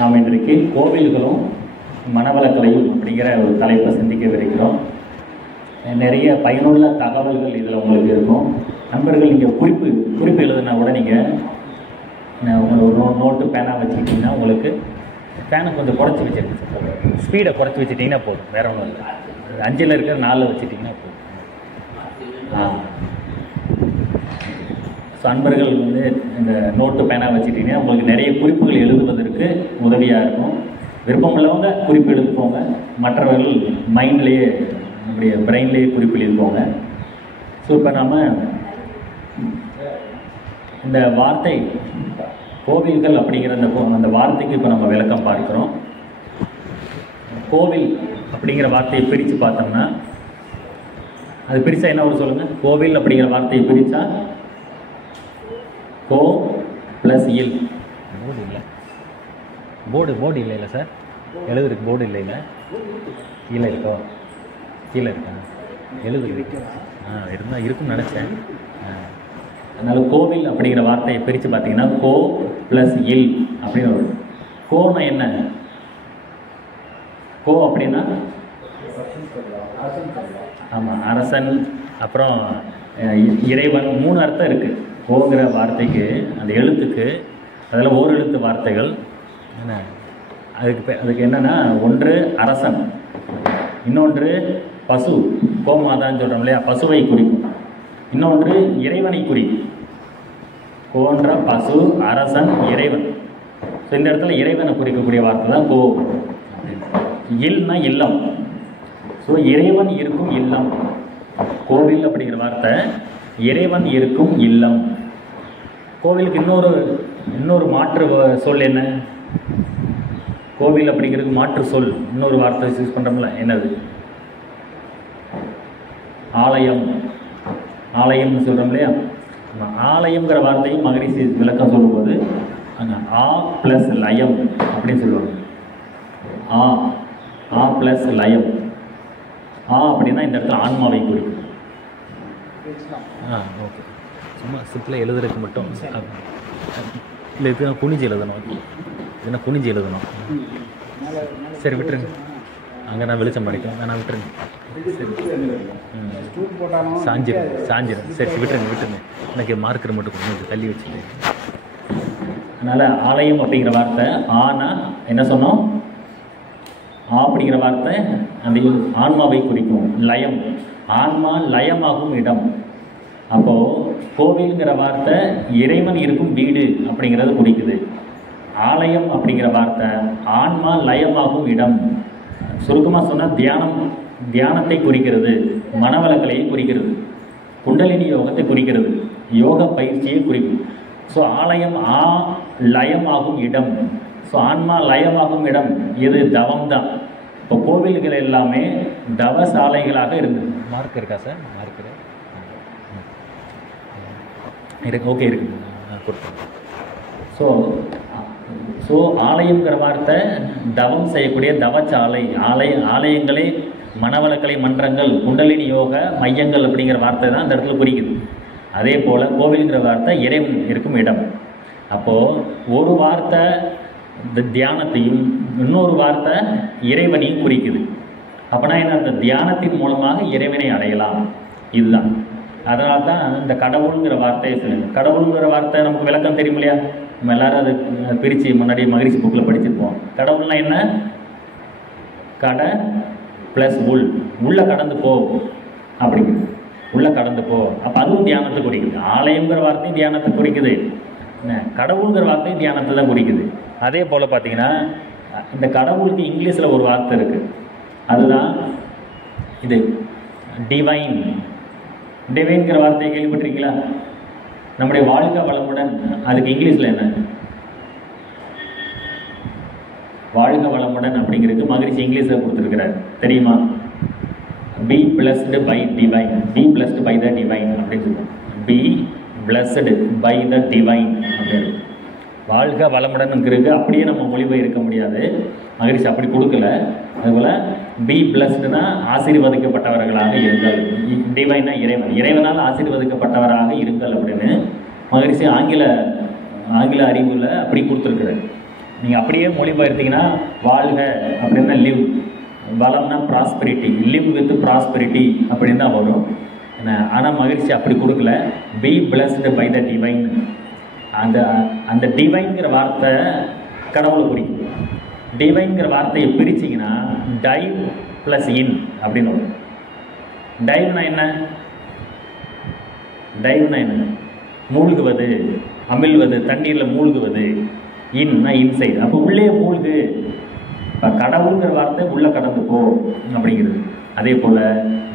நாம் இன்றைக்கு கோவில்களும் மனவளக்கலையும் அப்படிங்கிற ஒரு தலைப்பை சிந்திக்கவிருக்கிறோம். நிறைய பயனுள்ள தகவல்கள் இதில் உங்களுக்கு இருக்கும். நண்பர்கள் நீங்கள் குறிப்பு எழுதுனா கூட நீங்கள் ஒரு நோட்டு பேனா வச்சுக்கிட்டிங்கன்னா உங்களுக்கு பேனை கொஞ்சம் குறைச்சி வச்சுருங்க, ஸ்பீடை குறைச்சி வச்சுட்டிங்கன்னா போதும், வேறு ஒன்றும் இல்லை. 5ல் இருக்கிற 4 வச்சுட்டிங்கன்னா போதும். ஸோ அன்பர்கள் இந்த நோட்டு பேனா வச்சுட்டிங்கன்னா உங்களுக்கு நிறைய குறிப்புகள் எழுதுவதற்கு உதவியாக இருக்கும். விருப்பம் உள்ளவங்க குறிப்பு எழுதுப்போங்க, மற்றவர்கள் மைண்ட்லேயே நம்முடைய பிரெயின்லேயே குறிப்பு எழுதுப்போங்க. ஸோ இப்போ நம்ம இந்த வார்த்தை கோவில்கள் அப்படிங்கிற அந்த வார்த்தைக்கு இப்போ நம்ம விளக்கம் பார்க்குறோம். கோவில் அப்படிங்கிற வார்த்தையை பிரித்து பார்த்தோம்னா அது பிரித்தா என்ன ஒரு சொல்லுங்கள். கோவில் அப்படிங்கிற வார்த்தையை பிரித்தா கோ ப்ளஸ் இல். போர்டு இல்லை, போர்டு இல்லை சார், எழுதுறதுக்கு போர்டு இல்லை. கீழே இருக்கோ, கீழே இருக்கா, எழுதுறதுக்கு இருந்தால் இருக்குன்னு நினச்சேன். அதனால் கோவில் அப்படிங்கிற வார்த்தையை பிரித்து பார்த்தீங்கன்னா கோ ப்ளஸ் இல் அப்படின்னு வரும். கோனா என்ன? கோ அப்படின்னா ஆமாம், அரசன், அப்புறம் இறைவன், 3 அர்த்தம் இருக்குது கோங்கிற வார்த்தைக்கு. அந்த எழுத்துக்கு அதில் ஓர் எழுத்து வார்த்தைகள் என்ன, அதுக்கு என்னென்னா, ஒன்று அரசன், இன்னொன்று பசு, கோமாதான்னு சொல்கிறோம் இல்லையா, பசுவை குறிக்கும். இன்னொன்று இறைவனை குறிக்கும். கோன்ற பசு, அரசன், இறைவன். ஸோ இந்த இடத்துல இறைவனை குறிக்கக்கூடிய வார்த்தை தான் கோ. இல்னா இல்லம். ஸோ இறைவன் இருக்கும் இல்லம். கோவில் அப்படிங்கிற வார்த்தை இறைவன் இருக்கும் இல்லம். கோவிலுக்கு இன்னொரு மாற்று சொல் என்ன? கோவில் அப்படிங்கிறதுக்கு மாற்று சொல் இன்னொரு வார்த்தை யூஸ் பண்ணுறோம்ல, என்னது? ஆலயம். ஆலயம்னு சொல்கிறோம் இல்லையா. ஆலயங்கிற வார்த்தையும் மகரிஷி விளக்கம் சொல்லும்போது அங்கே ஆ ப்ளஸ் லயம் அப்படின்னு சொல்லுவாங்க. ஆ ப்ளஸ் லயம். அப்படின்னா இந்த இடத்துல ஆன்மாவை குறிக்கும். ஓகே, சும்மா சிம்பிளாக எழுதுறதுக்கு மட்டும் இல்லை. இது குனிஞ்சு எழுதணும், இதுனா குனிஞ்சு எழுதணும். சரி விட்டுருங்க, அங்கே நான் வெளிச்சம் படிக்கும், நான் விட்டுருங்க. சாஞ்சிரும். சரி விட்டுருங்க. எனக்கு மார்க்கர் மட்டும் கொஞ்சம் தள்ளி வச்சுட்டு. அதனால் ஆலயம் அப்படிங்கிற வார்த்தை ஆனா என்ன சொன்னோம்? அப்படிங்கிற வார்த்தை அந்த ஆன்மாவை குறிக்கும். லயம், ஆன்மா லயமாகும் இடம். அப்போது கோவில்ங்கிற வார்த்தை இறைவன் இருக்கும் வீடு அப்படிங்கிறது குறிக்குது. ஆலயம் அப்படிங்கிற வார்த்தை ஆன்மா லயமாகும் இடம். சுருக்கமாக சொன்னால் தியானத்தை குறிக்கிறது, மனவளக்கலையை குறிக்கிறது, குண்டலினி யோகத்தை குறிக்கிறது, யோக பயிற்சியை குறிக்கும். ஸோ ஆலயம் லயமாகும் இடம். ஸோ ஆன்மா லயமாகும் இடம் இது தவம் தான். இப்போ கோவில்கள் எல்லாமே தவசாலைகளாக இருந்தது. மார்க் இருக்கா சார்? மார்க் இருக்கு. ஓகே, இருக்குது. ஸோ ஆலயங்கிற வார்த்தை தவம் செய்யக்கூடிய தவச்சாலை. ஆலயங்களே மனவளக்கலை மன்றங்கள், குண்டலினி யோக மையங்கள் அப்படிங்கிற வார்த்தை தான் அந்த இடத்துல குறிக்குது. அதே போல் கோவில்ங்கிற வார்த்தை இறைவன் இருக்கும் இடம். அப்போது ஒரு வார்த்தை தியானத்தையும் இன்னொரு வார்த்தை இறைவனையும் குறிக்குது. அப்போனா என்ன, அந்த தியானத்தின் மூலமாக இறைவனை அடையலாம். இதுதான். அதனால தான் இந்த கடவுளுங்கிற வார்த்தையை கடவுளுங்கிற வார்த்தை நமக்கு விளக்கம் தெரியும் இல்லையா? நம்ம எல்லோரும் அது பிரித்து முன்னாடி மகரிஷி புக்கில் படிச்சிருப்போம். கடவுள்னா என்ன? கடை ப்ளஸ் உள்ளே கடந்து போ அப்படிங்குது. உள்ளே கடந்து போ. அப்போ அதுவும் தியானத்தை குறிக்குது. ஆலயங்கிற வார்த்தையும் தியானத்தை குறிக்குது. கடவுளுங்கிற வார்த்தையும் தியானத்தை தான் குறிக்குது. அதே போல் பார்த்தீங்கன்னா இந்த கடவுளுக்கு இங்கிலீஷில் ஒரு வார்த்தை இருக்குது. அதுதான் இது டிவைன். டிவைன்கிற வார்த்தையை கேள்விப்பட்டிருக்கீங்களா? நம்முடைய வாழ்க வளமுடன் அதுக்கு இங்கிலீஷில் என்ன? வாழ்க வளமுடன் அப்படிங்கிறதுக்கு மகரிஷி இங்கிலீஷில் கொடுத்துருக்கிறார், தெரியுமா? Be blessed by divine, be blessed by the divine அப்படின்னு சொல்லுவோம். Be blessed by the divine அப்படின்னு. வாழ்க வளமுடனுங்கிறது அப்படியே நம்ம மொழிபெயர்க்க முடியாது, மகரிஷி அப்படி கொடுக்கல. அதுபோல் பி பிளஸ்டுனா ஆசீர்வதிக்கப்பட்டவர்களாக இருங்கள், டிவைனா இறைவனால் ஆசீர்வதிக்கப்பட்டவராக இருங்கள் அப்படின்னு மகரிஷி ஆங்கில அறிவில் அப்படி கொடுத்துருக்குறாரு. நீங்கள் அப்படியே மொழிபெயர்த்தீங்கன்னா வாழ்க அப்படின்னா லிவ், வளம்னா ப்ராஸ்பெரிட்டி, லிவ் வித் ப்ராஸ்பெரிட்டி அப்படின்னு தான் வரும். ஆனால் மகிழ்ச்சி அப்படி கொடுக்கல, be blessed by the divine. அந்த டிவைன்கிற வார்த்தை கடவுளை குறிக்கும். டிவைன்கிற வார்த்தையை பிரிச்சிங்கன்னா டைவ் ப்ளஸ் இன் அப்படின்னு வரும். டைவ்னா என்ன? டைவ்னா என்ன? மூழ்குவது, அமிழ்வது, தண்ணீரில் மூழ்குவது. இன்னா இன்சைடு, அப்போ உள்ளே மூழ்கு. இப்போ கடவுளுங்கிற வார்த்தை உள்ளே கடந்து போ அப்படிங்கிறது. அதே போல்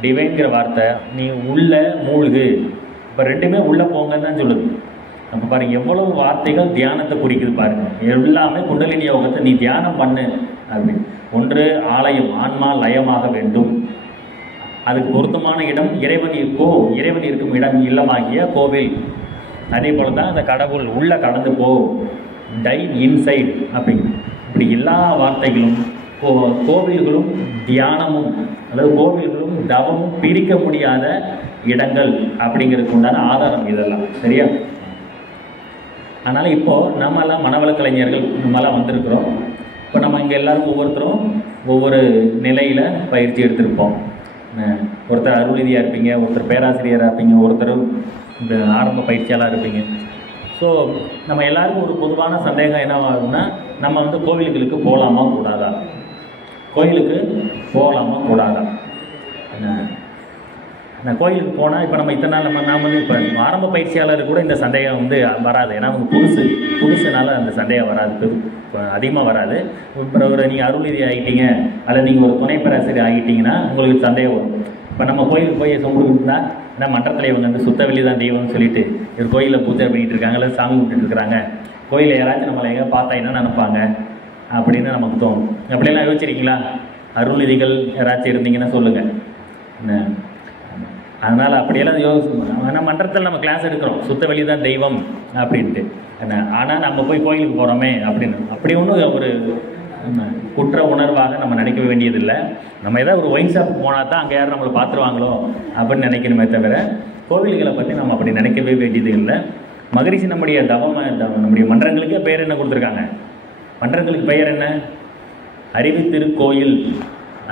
டிவைன்கிற வார்த்தை நீ உள்ளே மூழ்கு. இப்போ ரெண்டுமே உள்ளே போங்கன்னு தான் சொல்லுது. அப்போ பாருங்கள் எவ்வளவு வார்த்தைகள் தியானத்தை குறிக்குது பாருங்கள். எல்லாமே குண்டலினி யோகத்தை நீ தியானம் பண்ணு அப்படின்னு. ஒன்று ஆலயம், ஆன்மா லயமாக வேண்டும். அதுக்கு பொருத்தமான இடம் இறைவன் இருக்கும் இடம் இல்லமாகிய கோவில். அதே போல் தான் அந்த கடவுள் உள்ளே கடந்து போ, டைவ் இன்சைட் அப்படிங்க. இப்படி எல்லா வார்த்தைகளும் கோவில்களும் தியானமும், அதாவது கோவில்களும் தவமும் பிரிக்க முடியாத இடங்கள் அப்படிங்கிறதுக்கு உண்டான ஆதாரம் இதெல்லாம். சரியா? அதனால் இப்போது நம்மெல்லாம் மனவள கலைஞர்கள் நம்மளாம் வந்திருக்கிறோம். இப்போ நம்ம இங்கே எல்லோரும் ஒவ்வொருத்தரும் ஒவ்வொரு நிலையில் பயிற்சி எடுத்திருப்போம். ஒருத்தர் அருள்நிதியாக இருப்பீங்க, ஒருத்தர் பேராசிரியராக இருப்பீங்க, ஒருத்தர் இந்த ஆரம்ப பயிற்சியாளராக இருப்பீங்க. ஸோ நம்ம எல்லாருக்கும் ஒரு பொதுவான சந்தேகம் என்னவாகும்னா, நம்ம வந்து கோவில்களுக்கு போகலாமா கூடாதா, கோயிலுக்கு போகலாமா கூடாதா. நான் கோயிலுக்கு போனால் இப்போ நம்ம இத்தனை நாள் நாம் வந்து இப்போ ஆரம்ப பயிற்சியாளர் கூட இந்த சந்தேகம் வந்து வராது. ஏன்னா அவங்க புதுசுனால அந்த சந்தேகம் வராது, அதிகமாக வராது. இப்போ ஒரு நீங்கள் அருள்நிதி ஆகிட்டீங்க அல்லது நீங்கள் ஒரு துணை பேராசிரியர் ஆகிட்டீங்கன்னா உங்களுக்கு சந்தேகம் வரும். இப்போ நம்ம கோயிலுக்கு போய் சொம்புனா ஏன்னா மன்றத்தில் இவங்க வந்து சுத்தவெளி தான் தெய்வம்னு சொல்லிட்டு ஒரு கோயிலில் பூஜை பண்ணிகிட்டு இருக்காங்க, அல்லது சாமி விட்டுட்டு இருக்கிறாங்க. கோயிலில் யாராச்சும் நம்மளை எங்கே பார்த்தா என்ன நினைப்பாங்க அப்படின்னு நமக்கு தோணும். அப்படியெல்லாம் யோசிச்சிருக்கீங்களா? அருள்நிதிகள் யாராச்சும் இருந்தீங்கன்னா சொல்லுங்கள். என்ன அதனால் அப்படியெல்லாம் ஆனால் மன்றத்தில் நம்ம கிளாஸ் எடுக்கிறோம், சுத்தவெளி தான் தெய்வம் அப்படின்ட்டு. என்ன ஆனால் நம்ம போய் கோயிலுக்கு போகிறோமே அப்படின்னு அப்படி ஒன்றும் ஒரு குற்ற உணர்வாக நம்ம நினைக்க வேண்டியதில்லை. நம்ம ஏதாவது ஒரு ஒயின் ஷாப் போனால் தான் அங்கே யாரும் நம்மளை பார்த்துருவாங்களோ அப்படின்னு நினைக்கணுமே தவிர கோவில்களை பற்றி நம்ம அப்படி நினைக்கவே வேண்டியது இல்லை. மகரிஷி நம்முடைய நம்முடைய மன்றங்களுக்கே பெயர் என்ன கொடுத்துருக்காங்க? மன்றங்களுக்கு பெயர் என்ன? அறிவுத்திருக்கோயில்,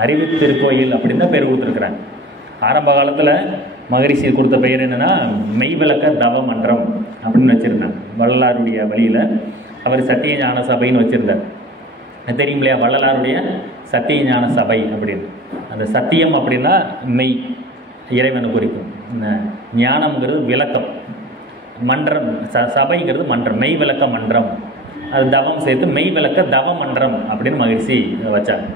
அறிவுத்திருக்கோயில் அப்படின்னு தான் பெயர் கொடுத்துருக்குறாங்க. ஆரம்ப காலத்தில் மகரிஷி கொடுத்த பெயர் என்னென்னா மெய்விளக்க தவ மன்றம் அப்படின்னு வச்சுருந்தாங்க. வள்ளலாருடைய வழியில் அவர் சத்திய ஞான சபைன்னு வச்சுருந்தார். தெரியும் இல்லையா? வள்ளலாருடைய சத்திய ஞான சபை அப்படின்னு. அந்த சத்தியம் அப்படின்னா மெய், இறைவனை குறிக்கும். ஞானம்ங்கிறது விளக்கம், மன்றம் சபைங்கிறது மன்றம், மெய் விளக்க மன்றம். அது தவம் சேர்த்து மெய் விளக்க தவ மன்றம் அப்படின்னு மகிழ்ச்சி வச்சாங்க.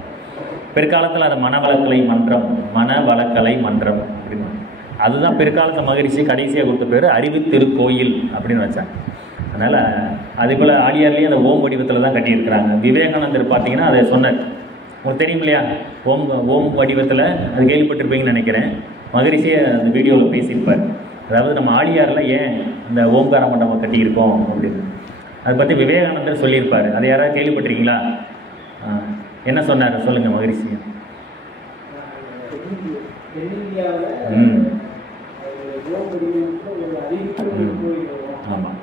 பிற்காலத்தில் அது மனவளக்கலை மன்றம், மனவளக்கலை மன்றம் அப்படின்னு. அதுதான் பிற்காலத்தில் மகிழ்ச்சி கடைசியாக கொடுத்த பேர் அறிவு திருக்கோயில் அப்படின்னு வச்சாங்க. அதனால் அதே போல் ஆழியார்லேயே அந்த ஓம் வடிவத்தில் தான் கட்டியிருக்கிறாங்க. விவேகானந்தர் பார்த்தீங்கன்னா அதை சொன்னார். உங்களுக்கு தெரியும் இல்லையா? ஓம் வடிவத்தில் அது கேள்விப்பட்டிருப்பீங்கன்னு நினைக்கிறேன். மகரிஷியை அந்த வீடியோவில் பேசியிருப்பார். அதாவது நம்ம ஆழியாரில் ஏன் இந்த ஓம்கார மண்டபம் கட்டியிருக்கோம் அப்படின்னு அதை பற்றி விவேகானந்தர் சொல்லியிருப்பார். அதை யாராவது கேள்விப்பட்டிருக்கீங்களா? என்ன சொன்னார் சொல்லுங்கள் மகரிஷி. ஆமாம்.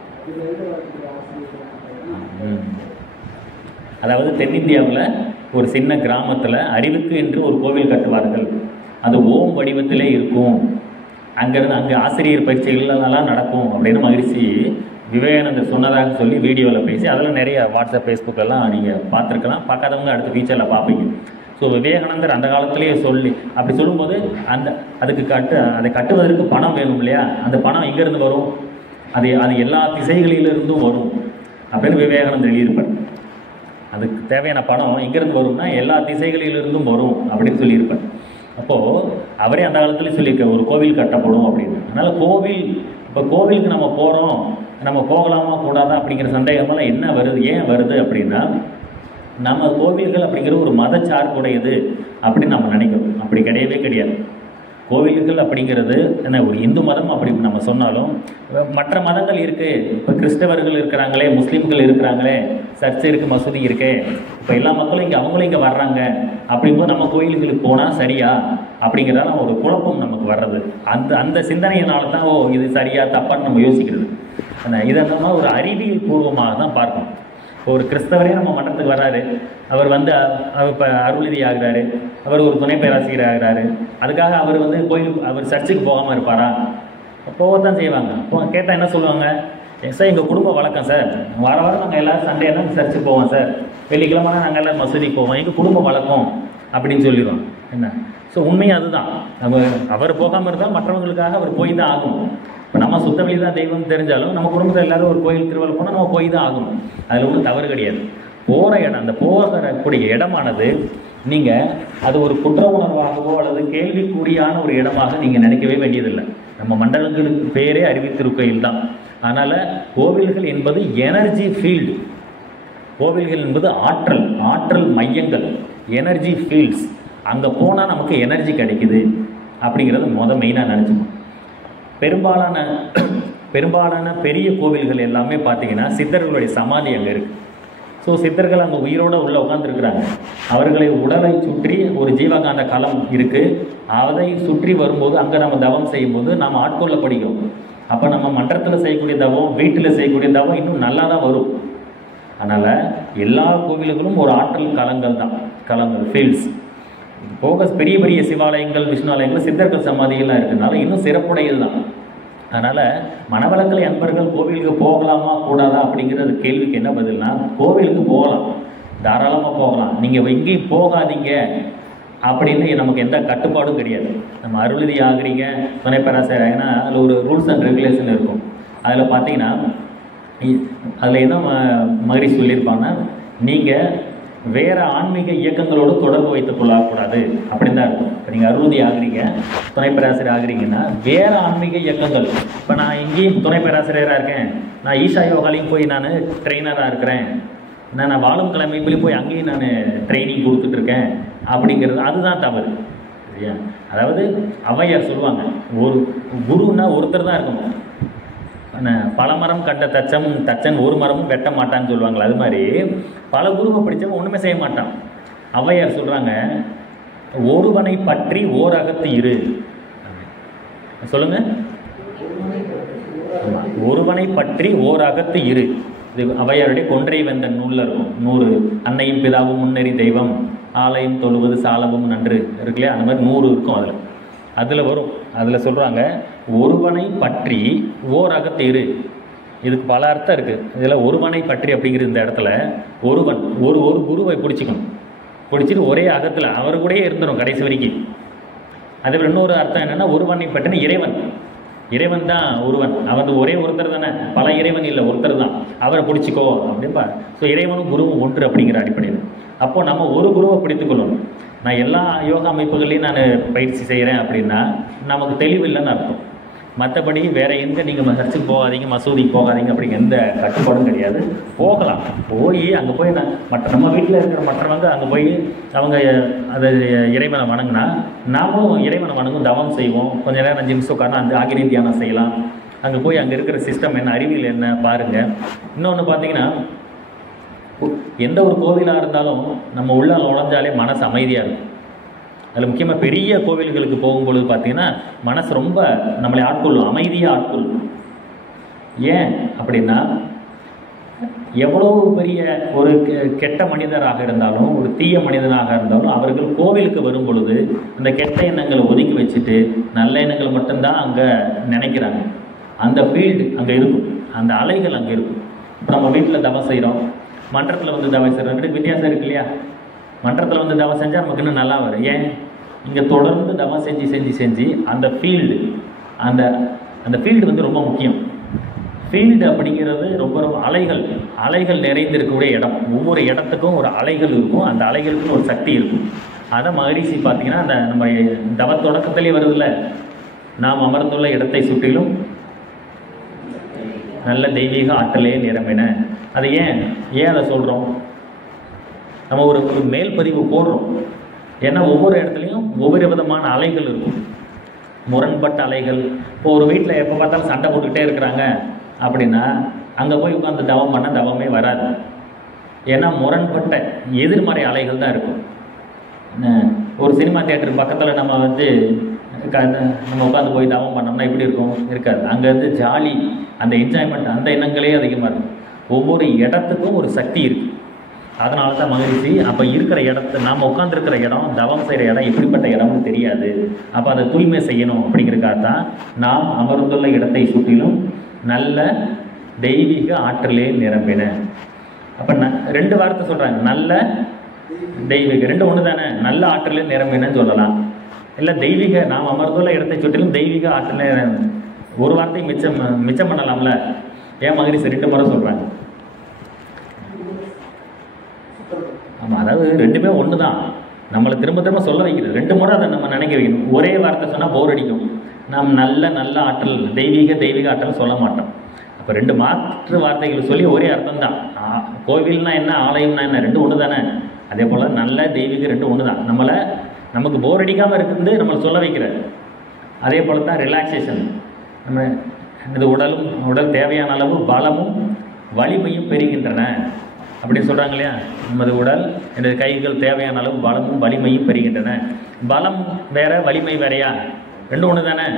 அதாவது தென்னிந்தியாவில் ஒரு சின்ன கிராமத்தில் அறிவுக்கு என்று ஒரு கோவில் கட்டுவார்கள். அது ஓம் வடிவத்திலே இருக்கும். அங்கேருந்து அங்கே ஆசிரியர் பயிற்சிகளெல்லாம் நடக்கும் அப்படின்னு மகிழ்ச்சி விவேகானந்தர் சொன்னதாக சொல்லி வீடியோவில் பேசி அதெல்லாம் நிறைய வாட்ஸ்அப் ஃபேஸ்புக்கெல்லாம் நீங்கள் பார்த்துருக்கலாம். பார்க்காதவங்க அடுத்த ஃபியூச்சரில் பார்ப்பீங்க. ஸோ விவேகானந்தர் அந்த காலத்திலேயே சொல்லி அப்படி சொல்லும்போது அதை கட்டுவதற்கு பணம் வேணும் இல்லையா? அந்த பணம் எங்கேருந்து வரும்? அது எல்லா திசைகளிலிருந்தும் வரும் அப்படின்னு விவேகானந்தர் எழுதியிருப்பார். அதுக்கு தேவையான பணம் எங்கேருந்து வரும்னா எல்லா திசைகளிலிருந்தும் வரும் அப்படின்னு சொல்லியிருப்பார். அப்போது அவரே அந்த காலத்துலேயும் சொல்லியிருக்க ஒரு கோவில் கட்டப்படும் அப்படின்னு. அதனால் இப்போ கோவிலுக்கு நம்ம போகிறோம், நம்ம போகலாமா கூடாதா அப்படிங்கிற சந்தேகமெல்லாம் என்ன வருது, ஏன் வருது அப்படின்னா நம்ம கோவில்கள் அப்படிங்கிற ஒரு மதச்சார்புடையது அப்படின்னு நம்ம நினைக்கிறோம். அப்படி கிடையவே கிடையாது. கோவில்கள் அப்படிங்கிறது என்ன, ஒரு இந்து மதம் அப்படி நம்ம சொன்னாலும் மற்ற மதங்கள் இருக்குது. இப்போ கிறிஸ்தவர்கள் இருக்கிறாங்களே, முஸ்லீம்கள் இருக்கிறாங்களே, சர்ச் இருக்குது, மசூதி இருக்கே, இப்போ எல்லா மக்களும் இங்கே அவங்களும் இங்கே வர்றாங்க. அப்படிங்கும்போது நம்ம கோயில்களுக்கு போனால் சரியா அப்படிங்கிறதால ஒரு குழப்பம் நமக்கு வர்றது. அந்த சிந்தனையினால தான் இது சரியா தப்பான்னு நம்ம யோசிக்கிறது. இதை நம்ம ஒரு அறிவியல் பூர்வமாக தான் பார்க்கணும். ஒரு கிறிஸ்தவரே நம்ம மன்றத்துக்கு வர்றாரு, அவர் வந்து அவர் இப்போ அருள்நிதி ஆகிறாரு, அவர் ஒரு துணை பேராசிரியர் ஆகிறாரு, அதுக்காக அவர் வந்து அவர் சர்ச்சுக்கு போகாமல் இருப்பாரா? போகத்தான் செய்வாங்க. கேட்டால் என்ன சொல்லுவாங்க? சார் எங்கள் குடும்ப வழக்கம் சார், வாரம் நாங்கள் எல்லோரும் சண்டே தான் சர்ச்சுக்கு போவோம் சார், வெள்ளிக்கிழமை நாங்கள் எல்லோரும் மசூதிக்கு போவோம், எங்கள் குடும்ப வழக்கம் அப்படின்னு சொல்லிடுவோம். என்ன ஸோ உண்மையாக அதுதான். அவர் போகாமல் இருந்தால் மற்றவங்களுக்காக அவர் போய் தான் ஆகும். இப்போ நம்ம சுத்த வழி தான் தெய்வம் தெரிஞ்சாலும் நம்ம குடும்பத்தில் எல்லோரும் ஒரு கோயில் திருவிழா போனால் நம்ம போய் தான் ஆகணும். அதில் ஒன்றும் தவறு கிடையாது. போகிற இடம், அந்த போகக்கூடிய இடமானது நீங்கள் அது ஒரு குற்ற உணர்வாகவோ அல்லது கேள்விக்குறியான ஒரு இடமாக நீங்கள் நினைக்கவே வேண்டியதில்லை. நம்ம மண்டலங்களுக்கு பேரே அறிவித்திருக்கையில் தான். அதனால் கோவில்கள் என்பது எனர்ஜி ஃபீல்டு. கோவில்கள் என்பது ஆற்றல் மையங்கள், எனர்ஜி ஃபீல்ட்ஸ். அங்கே போனால் நமக்கு எனர்ஜி கிடைக்குது அப்படிங்கிறது மெயினாக நினச்சிக்கணும். பெரும்பாலான பெரிய கோவில்கள் எல்லாமே பார்த்தீங்கன்னா சித்தர்களுடைய சமாதி அங்கே இருக்குது. ஸோ சித்தர்கள் அங்கே உயிரோடு உள்ளே உட்காந்துருக்குறாங்க. அவர்களை உடலை சுற்றி ஒரு ஜீவகாந்த களம் இருக்குது. அதை சுற்றி வரும்போது அங்கே நம்ம தவம் செய்யும்போது நாம் ஆட்கொள்ள படிக்கிறோம். அப்போ நம்ம மன்றத்தில் செய்யக்கூடிய தவம், வீட்டில் செய்யக்கூடிய தவம் இன்னும் நல்லா தான் வரும். அதனால் எல்லா கோவில்களும் ஒரு ஆற்றல் களங்கள் ஃபீல்ட்ஸ். போக பெரிய பெரிய சிவாலயங்கள், விஷ்ணுவாலயங்கள், சித்தர்கள் சமாதிகள்லாம் இருக்கிறதுனால இன்னும் சிறப்புடையது தான். அதனால் மனவளக்கலை அன்பர்கள் கோவிலுக்கு போகலாமா கூடாதா அப்படிங்கிறது கேள்விக்கு என்ன பதில்னா, கோவிலுக்கு போகலாம், தாராளமாக போகலாம். நீங்கள் எங்கேயும் போகாதீங்க அப்படின்னு நமக்கு எந்த கட்டுப்பாடும் கிடையாது. நம்ம அருள்நிதி ஆகிறீங்க, துணை பேராசிரியர் ஆகினா அதில் ஒரு ரூல்ஸ் அண்ட் ரெகுலேஷன் இருக்கும். அதில் பார்த்தீங்கன்னா அதில் என்ன மகரிஷி சொல்லியிருப்பாங்கன்னா, நீங்கள் வேறு ஆன்மீக இயக்கங்களோடு தொடர்பு வைத்துக் கொள்ளக்கூடாது அப்படின்னு தான் இருக்கும். இப்போ நீங்கள் அருள்நிதி ஆகிறீங்க, துணை பேராசிரியர் ஆகிறீங்கன்னா வேறு ஆன்மீக இயக்கங்கள், இப்போ நான் இங்கேயும் துணை பேராசிரியராக இருக்கேன், நான் ஈஷா யோகாலையும் போய் நான் ட்ரெயினராக இருக்கிறேன், நான் வாழும் கிழமையிலையும் போய் அங்கேயும் நான் ட்ரைனிங் கொடுத்துட்ருக்கேன் அப்படிங்கிறது அதுதான் தவறு. சரியா? அதாவது ஔவையார் சொல்லுவாங்க, ஒரு குருன்னா ஒருத்தர் தான் இருக்கணும். பல மரம் கண்ட தச்சன் ஒரு மரமும் வெட்ட மாட்டான்னு சொல்லுவாங்களே, அது மாதிரி பல குருவை படித்தவன் ஒன்றுமே செய்ய மாட்டான். ஔவையார் சொல்கிறாங்க, ஒருவனை பற்றி ஓர் அகத்து இரு. சொல்லுங்க, ஒருவனை பற்றி ஓர் அகத்து இரு. இது ஔவையாருடைய கொன்றை வெந்தன் நூலில் இருக்கும். 100 அன்னையும் பிதாவும் முன்னேறி தெய்வம், ஆலயம் தொழுவது சாலவும் நன்று இருக்கு இல்லையா, அந்த மாதிரி 100 இருக்கும். அதில் வரும். அதில் சொல்கிறாங்க, ஒருவனை பற்றி ஓர் அகத்து இரு. இதுக்கு பல அர்த்தம் இருக்குது. இதில் ஒருவனை பற்றி அப்படிங்கிற இந்த இடத்துல ஒருவன் ஒரு குருவை பிடிச்சிக்கணும். பிடிச்சிட்டு ஒரே அகத்தில் அவர் கூடயே இருந்துடும் கடைசி வரைக்கும். அதில் இன்னொரு அர்த்தம் என்னென்னா, ஒருவனை பற்றின இறைவன் தான் ஒருவன். அவன் ஒரே ஒருத்தர் தானே, பல இறைவன் இல்லை, ஒருத்தர் தான். அவரை பிடிச்சிக்கோ அப்படின்பா. ஸோ இறைவனும் குருவும் ஒன்று அப்படிங்கிற அடிப்படையில் அப்போது நம்ம ஒரு குருவை பிடித்துக்கொள்ளணும். நான் எல்லா யோகா அமைப்புகளையும் நான் பயிற்சி செய்கிறேன் அப்படின்னா நமக்கு தெளிவு இல்லைன்னு அர்த்தம். மற்றபடி வேறு எங்கே நீங்கள் சர்ச்சுக்கு போகாதீங்க, மசூதிக்கு போகாதீங்க அப்படிங்கிற எந்த கட்டுப்பாடும் கிடையாது. போகலாம், போய் அங்கே போய் நம்ம வீட்டில் இருக்கிற மற்றவங்க அங்கே போய் அவங்க அதை இறைவனை வணங்கினா நாமளும் இறைவனை வணங்கும், தவம் செய்வோம், கொஞ்சம் நேரம் 5 நிமிஷம் உட்காந்து அந்த ஆகினி தியானம் செய்யலாம். அங்கே போய் அங்கே இருக்கிற சிஸ்டம் என்ன, அறிவியல் என்ன பாருங்கள். இன்னொன்று பார்த்தீங்கன்னா, எந்த ஒரு கோவிலாக இருந்தாலும் நம்ம உள்ள நுழைஞ்சாலே மனசு அமைதியாக இருக்கும். அதில் முக்கியமாக பெரிய கோவில்களுக்கு போகும்பொழுது பார்த்திங்கன்னா மனசு ரொம்ப நம்மளை ஆட்கொள்ளும், அமைதியாக ஆட்கொள்ளும். ஏன் அப்படின்னா, எவ்வளோ பெரிய ஒரு கெட்ட மனிதராக இருந்தாலும், ஒரு தீய மனிதனாக இருந்தாலும், அவர்கள் கோவிலுக்கு வரும் பொழுது அந்த கெட்ட எண்ணங்களை ஒதுக்கி வச்சுட்டு நல்ல எண்ணங்கள் மட்டும்தான் அங்கே நினைக்கிறாங்க. அந்த ஃபீல்டு அங்கே இருக்கும், அந்த அலைகள் அங்கே இருக்கும். இப்போ நம்ம வீட்டில் தவம் செய்கிறோம், மன்றத்தில் வந்து தவம் செய்கிறோம், ரெண்டு வித்தியாசம் இருக்கு இல்லையா? மன்றத்தில் வந்து தவம் செஞ்சால் நமக்கு இன்னும் நல்லா வரும். ஏன்? இங்கே தொடர்ந்து தவம் செஞ்சு அந்த ஃபீல்டு அந்த ஃபீல்டு வந்து ரொம்ப முக்கியம். ஃபீல்டு அப்படிங்கிறது ரொம்ப ரொம்ப அலைகள் நிறைந்திருக்கக்கூடிய இடம். ஒவ்வொரு இடத்துக்கும் ஒரு அலைகள் இருக்கும், அந்த அலைகளுக்குன்னு ஒரு சக்தி இருக்கும். அதை மகரிஷி பார்த்தீங்கன்னா அந்த நம்ம தவ தொடக்கத்திலே வருதில்ல, நாம் அமர்ந்துள்ள இடத்தை சுற்றிலும் நல்ல தெய்வீக ஆற்றலே நிரம்பின. அது ஏன் அதை சொல்கிறோம்? நம்ம ஒரு மேல் பதிவு போடுறோம். ஏன்னா ஒவ்வொரு இடத்துலையும் ஒவ்வொரு விதமான அலைகள் இருக்கும், முரண்பட்ட அலைகள். இப்போ ஒரு வீட்டில் எப்போ பார்த்தாலும் சண்டை போட்டுக்கிட்டே இருக்கிறாங்க அப்படின்னா அங்கே போய் உட்காந்து தவம் பண்ணால் தவமே வராது. ஏன்னா முரண்பட்ட எதிர்மறை அலைகள் தான் இருக்கும். ஒரு சினிமா தியேட்டர் பக்கத்தில் நம்ம வந்து நம்ம உட்காந்து போய் தவம் பண்ணோம்னா எப்படி இருக்கும்? இருக்காது. அங்கே வந்து ஜாலி, அந்த என்ஜாய்மெண்ட், அந்த எண்ணங்களே அதிகமாக இருக்கும். ஒவ்வொரு இடத்துக்கும் ஒரு சக்தி இருக்குது. அதனால தான் மகிழ்ச்சி அப்போ இருக்கிற இடத்த நாம் உட்காந்துருக்கிற இடம், தவம் செய்கிற இடம் எப்படிப்பட்ட இடம்னு தெரியாது. அப்போ அதை தூய்மை செய்யணும் அப்படிங்கிறக்காக தான் நாம் அமர்ந்துள்ள இடத்தை சுற்றிலும் நல்ல தெய்வீக ஆற்றலே நிரம்பின. அப்போ ரெண்டு வார்த்தை சொல்கிறாங்க, நல்ல தெய்வீக, ரெண்டு ஒன்று தானே. நல்ல ஆற்றலே நிரம்பினன்னு சொல்லலாம், இல்லை தெய்வீக நாம் அமர்ந்துள்ள இடத்தை சுற்றிலும் தெய்வீக ஆற்றலே. ஒரு வார்த்தை மிச்சம் பண்ணலாம்ல. ஏன் மகிழ்ச்சி ரெண்டு முறை சொல்கிறாங்க? ஆமாம், அதாவது ரெண்டுமே ஒன்று தான். நம்மளை திரும்ப திரும்ப சொல்ல வைக்கிறது, ரெண்டு முறை அதை நம்ம நினைக்க வைக்கணும். ஒரே வார்த்தை சொன்னால் போர் அடிக்கும். நாம் நல்ல ஆற்றல், தெய்வீக ஆற்றல் சொல்ல மாட்டோம். அப்போ ரெண்டு மாற்று வார்த்தைகள் சொல்லி ஒரே அர்த்தம் தான். கோவில்னா என்ன, ஆலயம்னா என்ன, ரெண்டு ஒன்று தானே. அதே போல் நல்ல தெய்வீக ரெண்டு ஒன்று தான். நமக்கு போர் அடிக்காமல் இருக்குது நம்மளை சொல்ல வைக்கிறார். அதே போல் தான் ரிலாக்ஸேஷன். நம்ம இது உடல் தேவையான அளவு பலமும் வலிமையும் பெறுகின்றன அப்படின்னு சொல்கிறாங்க இல்லையா. நமது உடல், எனது கைகள் தேவையான அளவு பலமும் வலிமையும் பெறுகின்றன. பலம் வேற, வலிமை வேறையா? ரெண்டு ஒன்று தானே.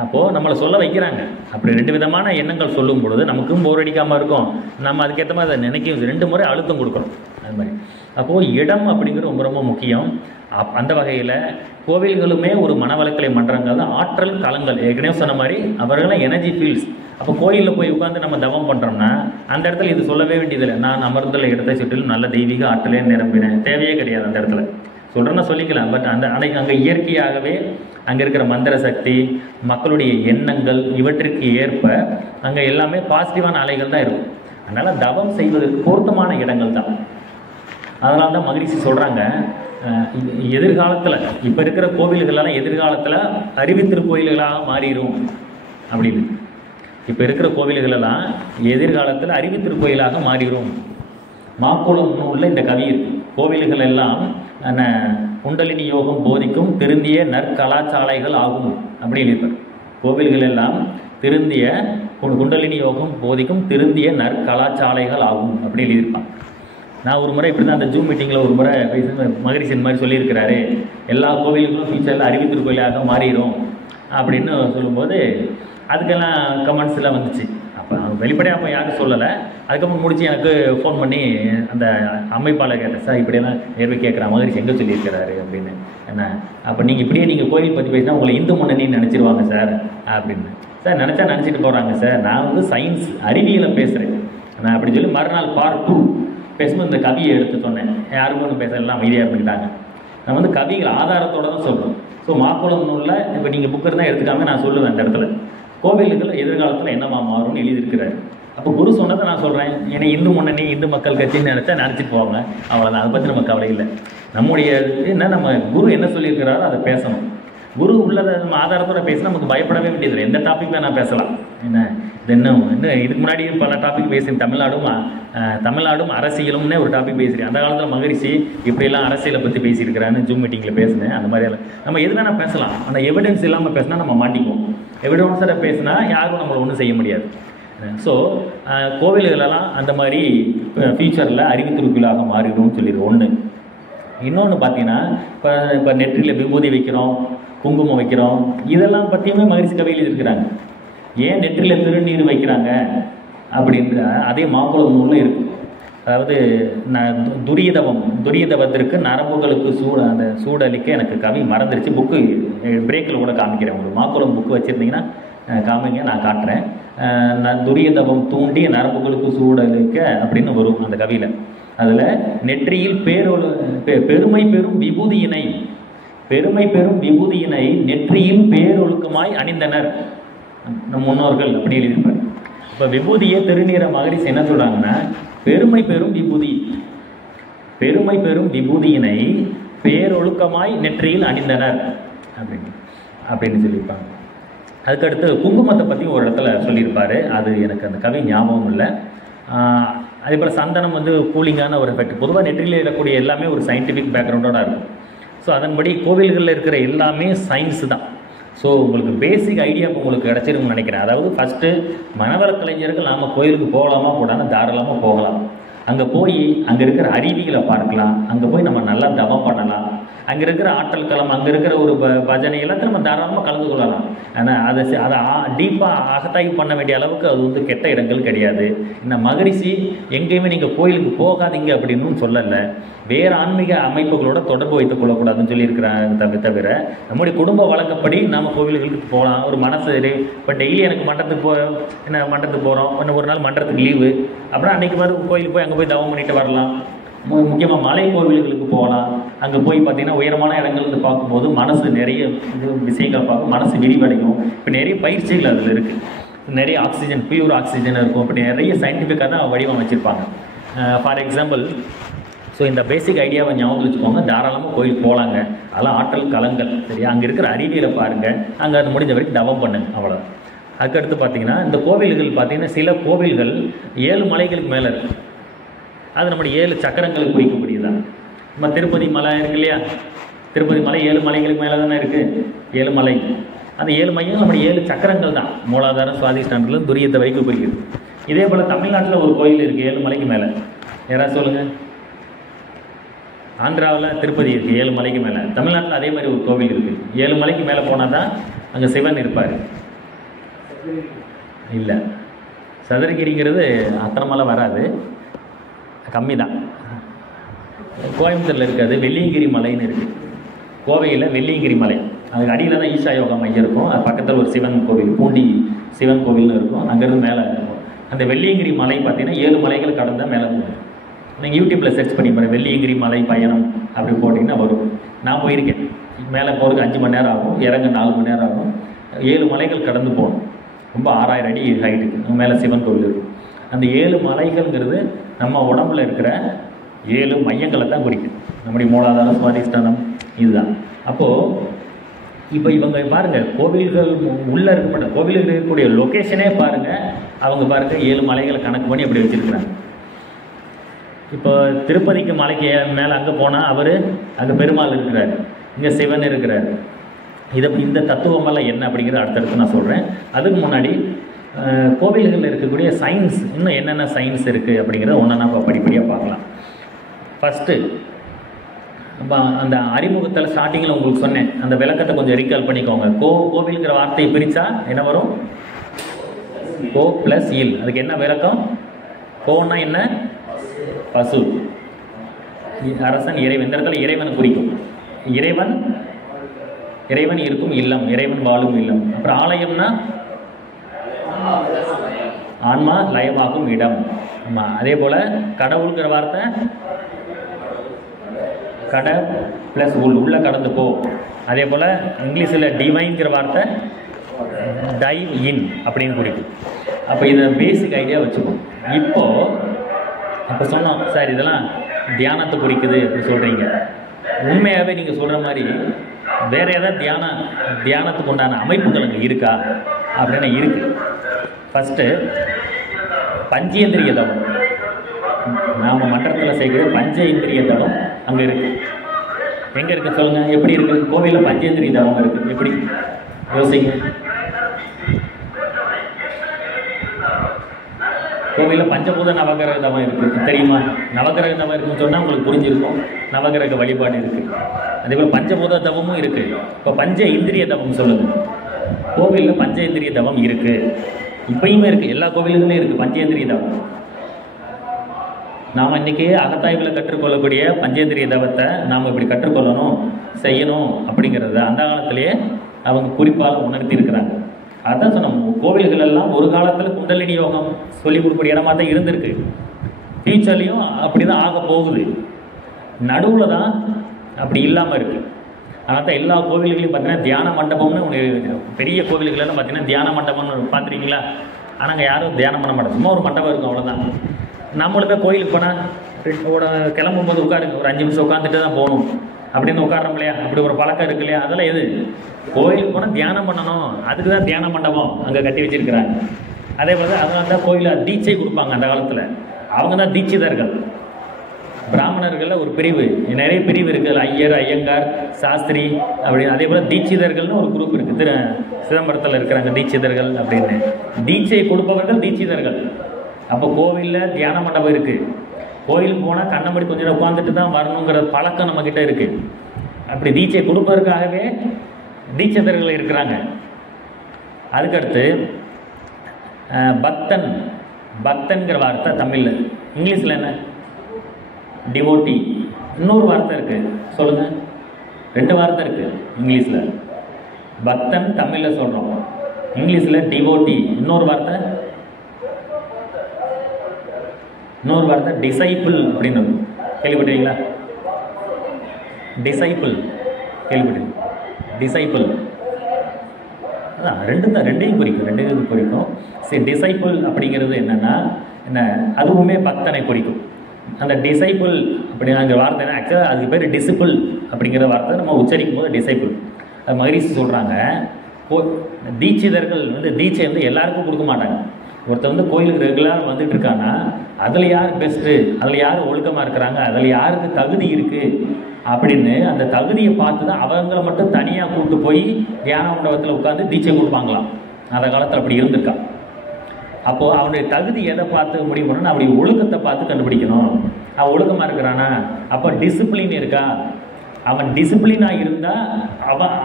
அப்போது நம்மளை சொல்ல வைக்கிறாங்க. அப்படி ரெண்டு விதமான எண்ணங்கள் சொல்லும் பொழுது நமக்கும் போர் அடிக்காமல் இருக்கும். நம்ம அதுக்கேற்ற மாதிரி அதை நினைக்க ரெண்டு முறை அழுத்தம் கொடுக்கணும். அது மாதிரி அப்போது இடம் அப்படிங்கிறது ரொம்ப ரொம்ப முக்கியம். அந்த வகையில் கோவில்களுமே ஒரு மனவளக்கலை மன்றங்கள் தான், ஆற்றல் களங்கள். ஏற்கனவே சொன்ன மாதிரி அவர்களாம் எனர்ஜி ஃபீல்ட்ஸ். அப்போ கோயிலில் போய் உட்காந்து நம்ம தவம் பண்ணுறோம்னா அந்த இடத்துல இது சொல்லவே வேண்டியதில்லை. நான் அமர்ந்துள்ள இடத்தை சுற்றிலும் நல்ல தெய்வீக ஆற்றலே நிரம்பினேன், தேவையே கிடையாது. அந்த இடத்துல சொல்கிறேன்னா சொல்லிக்கலாம். பட் அங்கே இயற்கையாகவே அங்கே இருக்கிற மந்திர சக்தி, மக்களுடைய எண்ணங்கள், இவற்றிற்கு ஏற்ப அங்கே எல்லாமே பாசிட்டிவான அலைகள் தான் இருக்கும். அதனால் தவம் செய்வதற்கு பொருத்தமான இடங்கள் தான். அதனால தான் மகிழ்ச்சி சொல்கிறாங்க, எதிர்காலத்தில் இப்போ இருக்கிற கோவில்களெல்லாம் எதிர்காலத்தில் அறிவித்திருக்கோயில்களாக மாறிடும் அப்படின்னு. இப்போ இருக்கிற கோவில்களெல்லாம் எதிர்காலத்தில் அறிவித்திருக்கோயிலாக மாறிடும். மாக்குளம் உள்ள இந்த கவி இருக்கு. கோவில்கள் எல்லாம் குண்டலினி யோகம் போதிக்கும் திருந்திய நற்கலாச்சாலைகள் ஆகும் அப்படின்னு இருப்பார். கோவில்கள் எல்லாம் திருந்திய குண்டலினி யோகம் போதிக்கும் திருந்திய நற்கலாச்சாலைகள் ஆகும் அப்படின்னு எழுதியிருப்பான். நான் ஒரு முறை இப்படி தான் அந்த ஜூம் மீட்டிங்கில் ஒரு முறை மகரிஷன் மாதிரி சொல்லியிருக்கிறாரு, எல்லா கோவில்களும் ஃபியூச்சரில் அறிவித்திருக்கோயிலாக மாறிடும் அப்படின்னு சொல்லும்போது அதுக்கெல்லாம் கமெண்ட்ஸ்லாம் வந்துச்சு. அப்போ வெளிப்படையாக அப்போ யாரும் சொல்லலை. அதுக்கப்புறம் முடிச்சு எனக்கு ஃபோன் பண்ணி அந்த அமைப்பாளர் கேட்டேன், சார் இப்படியெல்லாம் நேர்வை கேட்குறேன், மகரிஷி எங்கே சொல்லியிருக்கிறாரு அப்படின்னு. என்ன அப்போ நீங்கள் இப்படியே நீங்கள் கோயில் பற்றி பேசினா உங்களை இந்து முன்னணின்னு நினச்சிருவாங்க சார் அப்படின்னு. சார் நினச்சிட்டு போகிறாங்க சார், நான் சயின்ஸ் அறிவியலை பேசுகிறேன் நான் அப்படி சொல்லி மறுநாள் பார்ட் 2 பேசும்போது இந்த கவியை எடுத்து சொன்னேன். யாருக்கும் ஒன்று பேசலாம், அமைதியாக இருந்துக்கிட்டாங்க. நான் கவிகள் ஆதாரத்தோடு தான் சொல்கிறோம். ஸோ மாக்குளம் நூலில் இப்போ நீங்கள் புக்கு இருந்தால் எடுத்துக்காம நான் சொல்லுவேன். அந்த இடத்துல கோவில்கள் எதிர்காலத்தில் என்னமா மாறும்னு எழுதியிருக்கிறாரு. அப்போ குரு சொன்னதை நான் சொல்கிறேன். ஏன்னா இந்து முன்னணி, இந்து மக்கள் கட்சின்னு நினச்சிட்டு போவாங்க, அவ்வளோதான். அதை பற்றி நம்ம கவலை இல்லை. நம்முடைய என்ன, நம்ம குரு என்ன சொல்லியிருக்கிறாரோ அதை பேசணும். குரு உள்ளதை நம்ம ஆதாரத்தோட பேசினா நமக்கு பயப்படவே வேண்டியதில்லை. எந்த டாப்பிக் நான் பேசலாம். என்ன இன்னும் இதுக்கு முன்னாடி பல டாபிக் பேசுகிறேன். தமிழ்நாடும் அரசியலும்னே ஒரு டாபிக் பேசுகிறேன். அந்த காலத்தில் மகரிஷி இப்படியெல்லாம் அரசியலை பற்றி பேசியிருக்கிறான்னு ஜூம் மீட்டிங்கில் பேசினேன். அந்த மாதிரியெல்லாம் நம்ம எது வேணால் பேசலாம். ஆனால் எவிடன்ஸ் இல்லாமல் பேசினா நம்ம மாட்டிக்குவோம். எவிடன்ஸோட பேசினா யாரும் நம்மளை ஒன்றும் செய்ய முடியாது. ஸோ கோவில்களெல்லாம் அந்த மாதிரி ஃபியூச்சரில் அறிவித்திருக்கோயிலாக மாறிடும்னு சொல்லிடுவோம். ஒன்று. இன்னொன்று பார்த்தீங்கன்னா இப்போ நெற்றியில் விபூதி வைக்கிறோம், குங்குமம் வைக்கிறோம், இதெல்லாம் பற்றியுமே மகரிஷி கவியில் இருக்கிறாங்க. ஏன் நெற்றியில் திருநீர் வைக்கிறாங்க அப்படின்ற அதே மாக்குளம் நூலில் இருக்குது. அதாவது துரியதவத்திற்கு நரம்புகளுக்கு அந்த சூடளிக்க எனக்கு கவி மறந்துருச்சு. புக்கு பிரேக்கில் கூட காமிக்கிறேன். உங்களுக்கு மாக்குளம் புக்கு வச்சுருந்தீங்கன்னா காமிங்க, நான் காட்டுறேன். துரியதவம் தூண்டி நரம்புகளுக்கு சூடளிக்க அப்படின்னு வரும் அந்த கவியில். அதில் நெற்றியில் பெருமை பெறும் விபூதியினை நெற்றியில் பேரொழுக்கமாய் அணிந்தனர் நம் முன்னோர்கள் அப்படி எழுதியிருப்பார். இப்போ விபூதியை திருநீரை மகரிஷி என்ன சொல்கிறாங்கன்னா, பெருமை பெறும் விபூதியினை பேரொழுக்கமாய் நெற்றியில் அணிந்தனர் அப்படின்னு சொல்லியிருப்பாங்க. அதுக்கடுத்து குங்குமத்தை பற்றி ஒரு இடத்துல சொல்லியிருப்பார். அது எனக்கு அந்த கவி ஞாபகம் இல்லை. அதே போல் சந்தனம் கூலிங்கான ஒரு எஃபெக்ட். பொதுவாக நெற்றியில் இருக்கக்கூடிய எல்லாமே ஒரு சயின்டிஃபிக் பேக்ரவுண்டோடு இருக்கும். ஸோ அதன்படி கோவில்களில் இருக்கிற எல்லாமே சயின்ஸு தான். ஸோ உங்களுக்கு பேசிக் ஐடியா இப்போ உங்களுக்கு கிடச்சிருக்குன்னு நினைக்கிறேன். அதாவது ஃபஸ்ட்டு மனவள கலைஞர்கள் நாம் கோயிலுக்கு போகலாமா கூடாதுன்னு தாராளமாக போகலாம். அங்கே போய் அங்கே இருக்கிற அறிவிகளை பார்க்கலாம். அங்கே போய் நம்ம நல்லா தவம் பண்ணலாம். அங்கே இருக்கிற ஆற்றல் களம், அங்கே இருக்கிற ஒரு பஜனை எல்லாத்தையும் நம்ம தாராளமாக கலந்து கொள்ளலாம். ஆனால் அதை டீப்பாக அகத்தாய்வு பண்ண வேண்டிய அளவுக்கு அது வந்து கெட்ட இடங்கள் கிடையாது. இந்த மகரிஷி எங்கேயுமே நீங்கள் கோயிலுக்கு போகாதீங்க அப்படின்னு சொல்லலை, வேறு ஆன்மீக அமைப்புகளோட தொடர்பு வைத்துக் கொள்ளக்கூடாதுன்னு சொல்லியிருக்கிறாங்க. தவிர நம்முடைய குடும்ப வழக்கப்படி நம்ம கோவில்களுக்கு போகலாம். ஒரு மனசு இப்போ டெய்லி எனக்கு மன்றத்துக்கு போகிறோம், ஒரு நாள் மன்றத்துக்கு லீவு அப்புறம் அன்றைக்கி மாதிரி கோயிலுக்கு போய் அங்கே போய் தவம் பண்ணிட்டு வரலாம். முக்கியமாக மலை கோவில்களுக்கு போகலாம். அங்கே போய் பார்த்திங்கன்னா உயரமான இடங்கள்னு பார்க்கும்போது மனசு நிறைய விஷயங்கள் பார்க்கும், மனசு விரிவடையும். இப்போ நிறைய பயிற்சிகள் அதில் இருக்குது, நிறைய ஆக்சிஜன், பியூர் ஆக்சிஜன் இருக்கும். அப்படி நிறைய சயின்டிஃபிக்காக தான் வடிவம் வச்சுருப்பாங்க. ஃபார் எக்ஸாம்பிள், ஸோ இந்த பேசிக் ஐடியாவை ஞாபகம் வச்சுக்கோங்க. தாராளமாக கோயில் போகலாங்க, அதெல்லாம் ஆற்றல் களங்கள். சரியா, அங்கே இருக்கிற அறிவியலை பாருங்கள், அங்கே அது முடிஞ்ச வரைக்கும் தவம் பண்ணுங்க, அவ்வளோ. அதுக்கடுத்து பார்த்திங்கன்னா இந்த கோவில்கள் பார்த்திங்கன்னா சில கோவில்கள் 7 மலைகளுக்கு மேலே இருக்குது. அது நம்முடைய 7 சக்கரங்களுக்கு குறிக்கக்கூடியதான். நம்ம திருப்பதி மலை இருக்கு இல்லையா, திருப்பதி மலை 7 மலைகளுக்கு மேலே தானே இருக்குது, 7 மலை. அந்த 7 மையங்கள் நம்முடைய 7 சக்கரங்கள் தான். மூலாதாரம், சுவாதிஷ்டானத்தில் துரியத்தை வரைக்கும் குறிக்குது. இதே போல் தமிழ்நாட்டில் ஒரு கோயில் இருக்குது 7 மலைக்கு மேலே. யாராவது சொல்லுங்கள். ஆந்திராவில் திருப்பதி இருக்குது 7 மலைக்கு மேலே. தமிழ்நாட்டில் அதே மாதிரி ஒரு கோவில் இருக்குது. 7 மலைக்கு மேலே போனால் தான் அங்கே சிவன் இருப்பார். இல்லை, சதுரகிரிங்கிறது அத்தனை மலை வராது, கம்மி தான். கோயம்புத்தூரில் இருக்காது, வெள்ளியங்கிரி மலைன்னு இருக்குது. கோவையில் வெள்ளியங்கிரி மலை, அதுக்கு அடியில் தான் ஈஷா யோகா மையம் இருக்கும். அது பக்கத்தில் ஒரு சிவன் கோவில், பூண்டி சிவன் கோவில்னு இருக்கும். அங்கேருந்து மேலே இருக்கும். அந்த வெள்ளியங்கிரி மலை பார்த்திங்கன்னா 7 மலைகள் கடந்தால் மேலே போகும். நீங்கள் யூடியூப்பில் சர்ச் பண்ணி பாருங்கள், வெள்ளியங்கிரி மலை பயணம் அப்படி போட்டிங்கன்னா வரும். நான் போயிருக்கேன். மேலே போகிறதுக்கு 5 மணி நேரம் ஆகும், இறங்க 4 மணி நேரம் ஆகும். 7 மலைகள் கடந்து போகணும். ரொம்ப 6000 அடி ஹைட்டுக்கு மேலே சிவன் கோவில் இருக்கும். அந்த 7 மலைகள்ங்கிறது நம்ம உடம்புல இருக்கிற 7 மையங்களை தான் குறிக்குது. நம்முடைய மூலாதாரம், சுவாதிஷ்டானம் இதுதான். அப்போது இப்போ இவங்க பாருங்கள், கோவில்கள் உள்ளே இருக்கப்பட்ட கோவில்கள் இருக்கக்கூடிய லொக்கேஷனே பாருங்கள். அவங்க பாருங்கள் 7 மலைகளை கணக்கு பண்ணி அப்படி வச்சுருக்குறாங்க. இப்போ திருப்பதிக்கு மலைக்கு மேலே அங்கே போனால் அவர் அங்கே பெருமாள் இருக்கிறார், இங்கே சிவன் இருக்கிறார். இந்த தத்துவமெல்லாம் என்ன அப்படிங்கிறது அடுத்தடுத்து நான் சொல்கிறேன். அதுக்கு முன்னாடி கோவில்களில் இருக்கக்கூடிய சயின்ஸ், இன்னும் என்னென்ன சயின்ஸ் இருக்குது அப்படிங்கிறத ஒன்றா நம்ம படிப்படியாக பார்க்கலாம். ஃபஸ்ட்டு அந்த அறிமுகத்தில் ஸ்டார்டிங்கில் உங்களுக்கு சொன்னேன், அந்த விளக்கத்தை கொஞ்சம் ரீகால் பண்ணிக்கோங்க. கோவில்ங்கிற வார்த்தையை பிரித்தா என்ன வரும்? கோ ப்ளஸ் இல். அதுக்கு என்ன விளக்கம்? கோன்னா என்ன? பசு. அரசன், இறைவன். இந்த இடத்துல இறைவனை குறிக்கும். இறைவன் இருக்கும் இல்லம், இறைவன் வாழும் இல்லம். அப்புறம் ஆலயம்னா ஆன்மா லயமாகும் இடம். ஆமாம். அதே போல் கடவுள்கிற வார்த்தை கட ப்ளஸ் உள்ள கடந்து போ. அதே போல் இங்கிலீஷில் டிவைன்கிற வார்த்தை டைவ் இன் அப்படின்னு குறிக்கும். அப்போ இதை பேசிக் ஐடியா வச்சுக்கோம். அப்போ சொன்னோம் சார் இதெல்லாம் தியானத்தை குறிக்குது அப்படி சொல்கிறீங்க. உண்மையாகவே நீங்கள் சொல்கிற மாதிரி வேறு ஏதாவது தியானத்துக்கு உண்டான அமைப்புகள் அங்கே இருக்கா அப்படின்னா இருக்குது. ஃபஸ்ட்டு பஞ்சேந்திரிய தவம். நாம் மன்றத்தில் செய்கிற பஞ்சேந்திரிய தவம் அங்கே இருக்குது. எங்கே இருக்குது சொல்லுங்கள்? எப்படி இருக்குது? கோவிலில் பஞ்சேந்திரிய தவம் இருக்குது. எப்படி யோசிங்க. கோவிலில் பஞ்சபூத நவகிரக தவம் இருக்குது, தெரியுமா? நவகிரக தவம் இருக்குன்னு சொன்னால் உங்களுக்கு புரிஞ்சிருக்கும். நவகிரக வழிபாடு இருக்குது. அதேபோல் பஞ்சபூத தவமும் இருக்குது. இப்போ பஞ்ச இந்திரிய தவம் சொல்லுங்கள். கோவிலில் பஞ்சேந்திரிய தவம் இருக்குது, இப்பயுமே இருக்குது. எல்லா கோவில்களுமே இருக்குது பஞ்சேந்திரிய தவம். நாம் இன்றைக்கி அகத்தாய்வில் கற்றுக்கொள்ளக்கூடிய பஞ்சேந்திரிய தவத்தை நாம் இப்படி கற்றுக்கொள்ளணும், செய்யணும் அப்படிங்கிறத அந்த காலத்திலேயே அவங்க குறிப்பால் உணர்த்தி இருக்கிறாங்க. அதான் சொன்னோம், கோவில்கள் எல்லாம் ஒரு காலத்தில் குண்டலினி யோகம் சொல்லிக் கொடுக்கக்கூடிய இடமா தான் இருந்திருக்கு. ஃபியூச்சர்லேயும் அப்படி தான் ஆக போகுது. நடுவில் தான் அப்படி இல்லாமல் இருக்குது. அதனால் தான் எல்லா கோவில்களையும் பார்த்தீங்கன்னா தியான மண்டபம்னு ஒன்று, பெரிய கோவில்களெல்லாம் பார்த்தீங்கன்னா தியான மண்டபம்னு பார்த்துருக்கீங்களா? ஆனால் அங்கே யாரும் தியானம் பண்ண மாட்டோம், சும்மா ஒரு மண்டபம் இருக்கும், அவ்வளோதான். நம்மளுமே கோயிலுக்கு போனால் கிளம்பும்போது உட்காருங்க, ஒரு 5 நிமிஷம் உட்காந்துட்டு தான் போகணும் அப்படின்னு உட்காரோம் இல்லையா? அப்படி ஒரு பழக்கம் இருக்கு இல்லையா? அதெல்லாம் எது? கோயிலுக்கு போனால் தியானம் பண்ணணும், அதுக்கு தான் தியான மண்டபம் அங்கே கட்டி வச்சுருக்கிறாங்க. அதே போல் தான் அதனால தான் கோயிலில் தீட்சை கொடுப்பாங்க. அந்த காலத்தில் அவங்க தான் தீட்சிதர்கள். பிராமணர்களில் ஒரு பிரிவு, நிறைய பிரிவு இருக்குது. ஐயர், ஐயங்கார், சாஸ்திரி அப்படின்னு. அதே போல் தீட்சிதர்கள்னு ஒரு குரூப் இருக்குது. சிதம்பரத்தில் இருக்கிறாங்க தீட்சிதர்கள் அப்படின்னு. தீட்சை கொடுப்பவர்கள் தீட்சிதர்கள். அப்போ கோவிலில் தியான மண்டபம் இருக்குது. கோயிலுக்கு போனால் கண்ணை மூடி கொஞ்சம் நேரம் உட்காந்துட்டு தான் வரணுங்கிற பழக்கம் நம்மக்கிட்ட இருக்குது. அப்படி தீட்சை கொடுப்பதற்காகவே தீட்சிதர்கள் இருக்கிறாங்க. அதுக்கடுத்து பக்தன், பக்தன்கிற வார்த்தை தமிழில், இங்கிலீஷில் என்ன? டிவோட்டி. இன்னொரு வார்த்தை இருக்குது, சொல்லுங்கள். 2 வார்த்தை இருக்குது இங்கிலீஷில். பக்தன் தமிழில் சொல்கிறோம், இங்கிலீஷில் டிவோட்டி. இன்னொரு வார்த்தை டிசைபிள் அப்படின்னு கேள்விப்பட்டீங்களா? டிசைபிள் கேள்விப்பட்டீங்க? டிசைபிள் அதான் ரெண்டையும் குறிக்கும். சரி, டிசைபிள் அப்படிங்கிறது என்னென்னா என்ன? அதுவுமே பக்தனை குறிக்கும். அந்த டிசைபிள் அப்படிங்கிற வார்த்தை என்ன? ஆக்சுவலாக அதுக்கு பேர் டிசிபிள் அப்படிங்கிற வார்த்தை நம்ம உச்சரிக்கும் போது டிசைபிள். அது மகரிஷி சொல்கிறாங்க, தீட்சிதர்கள் தீட்சை எல்லாருக்கும் கொடுக்க மாட்டாங்க. ஒருத்தர் கோயிலுக்கு ரெகுலராக வந்துட்டு இருக்கான்னா அதில் யார் பெஸ்ட்டு, அதில் யார் ஒழுக்கமாக இருக்கிறாங்க, அதில் யாருக்கு தகுதி இருக்குது அப்படின்னு அந்த தகுதியை பார்த்து தான் அவங்கள மட்டும் தனியாக கூப்பிட்டு போய் தியான மண்டபத்தில் உட்காந்து தீட்சை கொடுப்பாங்களாம். அந்த காலத்தில் அப்படி இருந்திருக்கா. அப்போது அவனுடைய தகுதி எதை பார்த்து முடிவு பண்ணணும்? அப்படி ஒழுக்கத்தை பார்த்து கண்டுபிடிக்கணும். அவன் ஒழுக்கமாக இருக்கிறானா, அப்போ டிசிப்ளின் இருக்கா? அவன் டிசிப்ளினாக இருந்தால்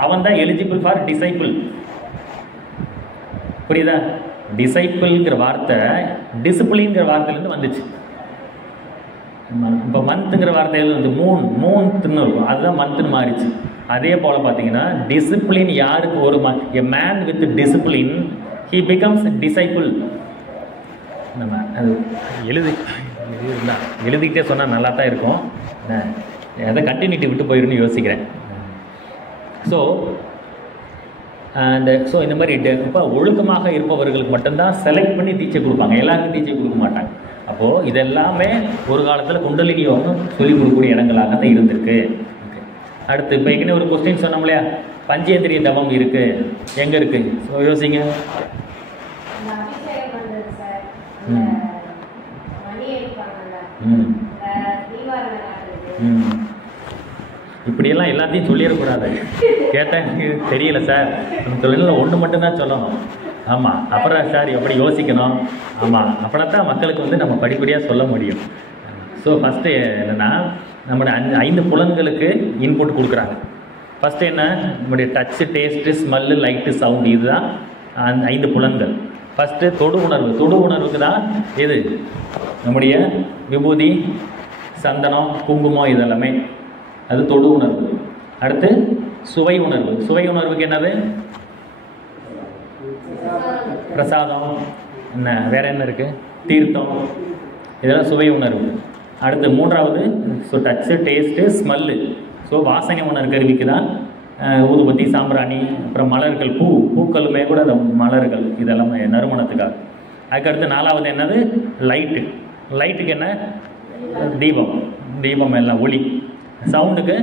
அவன் தான் எலிஜிபிள் ஃபார் டிசைபிள். புரியுதா? டிசைபிள்ங்கிற வார்த்தை டிசிப்ளின்ங்கிற வார்த்தையிலேருந்து வந்துச்சு. இப்போ மந்த்துங்கிற வார்த்தையில் மூன்த்துன்னு இருக்கும், அதுதான் மந்த்துன்னு மாறிச்சு. அதே போல் பார்த்தீங்கன்னா டிசிப்ளின் யாருக்கு ஒரு a man with discipline he becomes disciple. நம்ம அது எழுதிக்கிட்டே சொன்னால் நல்லா தான் இருக்கும். எதை கண்டினியூட்டி விட்டு போயிடுன்னு யோசிக்கிறேன். ஸோ இந்த மாதிரி இப்போ ஒழுக்கமாக இருப்பவர்களுக்கு மட்டும்தான் செலக்ட் பண்ணி தீட்சை கொடுப்பாங்க, எல்லாருக்கும் தீட்சை கொடுக்க மாட்டாங்க. அப்போது இதெல்லாமே ஒரு காலத்தில் குண்டலினி யோகம் சொல்லிக் கொடுக்கக்கூடிய இடங்களாக தான் இருந்திருக்கு. அடுத்து இப்போ ஏற்கனவே ஒரு கொஸ்டின் சொன்னோம் இல்லையா, பஞ்சேந்திரிய தவம் இருக்குது, எங்கே இருக்குது? ஸோ யோசிங்க. இப்படியெல்லாம் எல்லாத்தையும் சொல்லிடக்கூடாது. கேட்டால் தெரியல சார், நம்ம தொழிலில் ஒன்று மட்டும்தான் சொல்லணும். ஆமாம், அப்புறம் சார் எப்படி யோசிக்கணும். ஆமாம், அப்படின்னா தான் மக்களுக்கு நம்ம படிப்படியாக சொல்ல முடியும். ஸோ ஃபஸ்ட்டு என்னென்னா, நம்மளுடைய 5 புலன்களுக்கு இன்புட் கொடுக்குறாங்க. ஃபஸ்ட்டு என்ன? நம்முடைய touch, taste, smell, light, sound, இதுதான் அந்த 5 புலன்கள். ஃபஸ்ட்டு தொடு உணர்வு. தொடு உணர்வுக்கு தான் இது நம்முடைய விபூதி, சந்தனம், குங்குமம், இதெல்லாமே அது தொடு உணர்வு. அடுத்து சுவை உணர்வு. சுவை உணர்வுக்கு என்னது? பிரசாதம், என்ன வேற என்ன இருக்குது? தீர்த்தம், இதெல்லாம் சுவை உணர்வு. அடுத்து 3வது டச்சு, டேஸ்ட்டு, ஸ்மெல்லு. ஸோ வாசனை உணர்வு கருவிக்கு தான் ஊதுபத்தி, சாம்பிராணி, அப்புறம் மலர்கள், பூக்களுமே கூட அந்த மலர்கள், இதெல்லாம் நறுமணத்துக்காக. அதுக்கடுத்து 4வது என்னது? லைட்டு. லைட்டுக்கு என்ன? தீபம் எல்லாம் ஒளி. சவுண்டுக்கு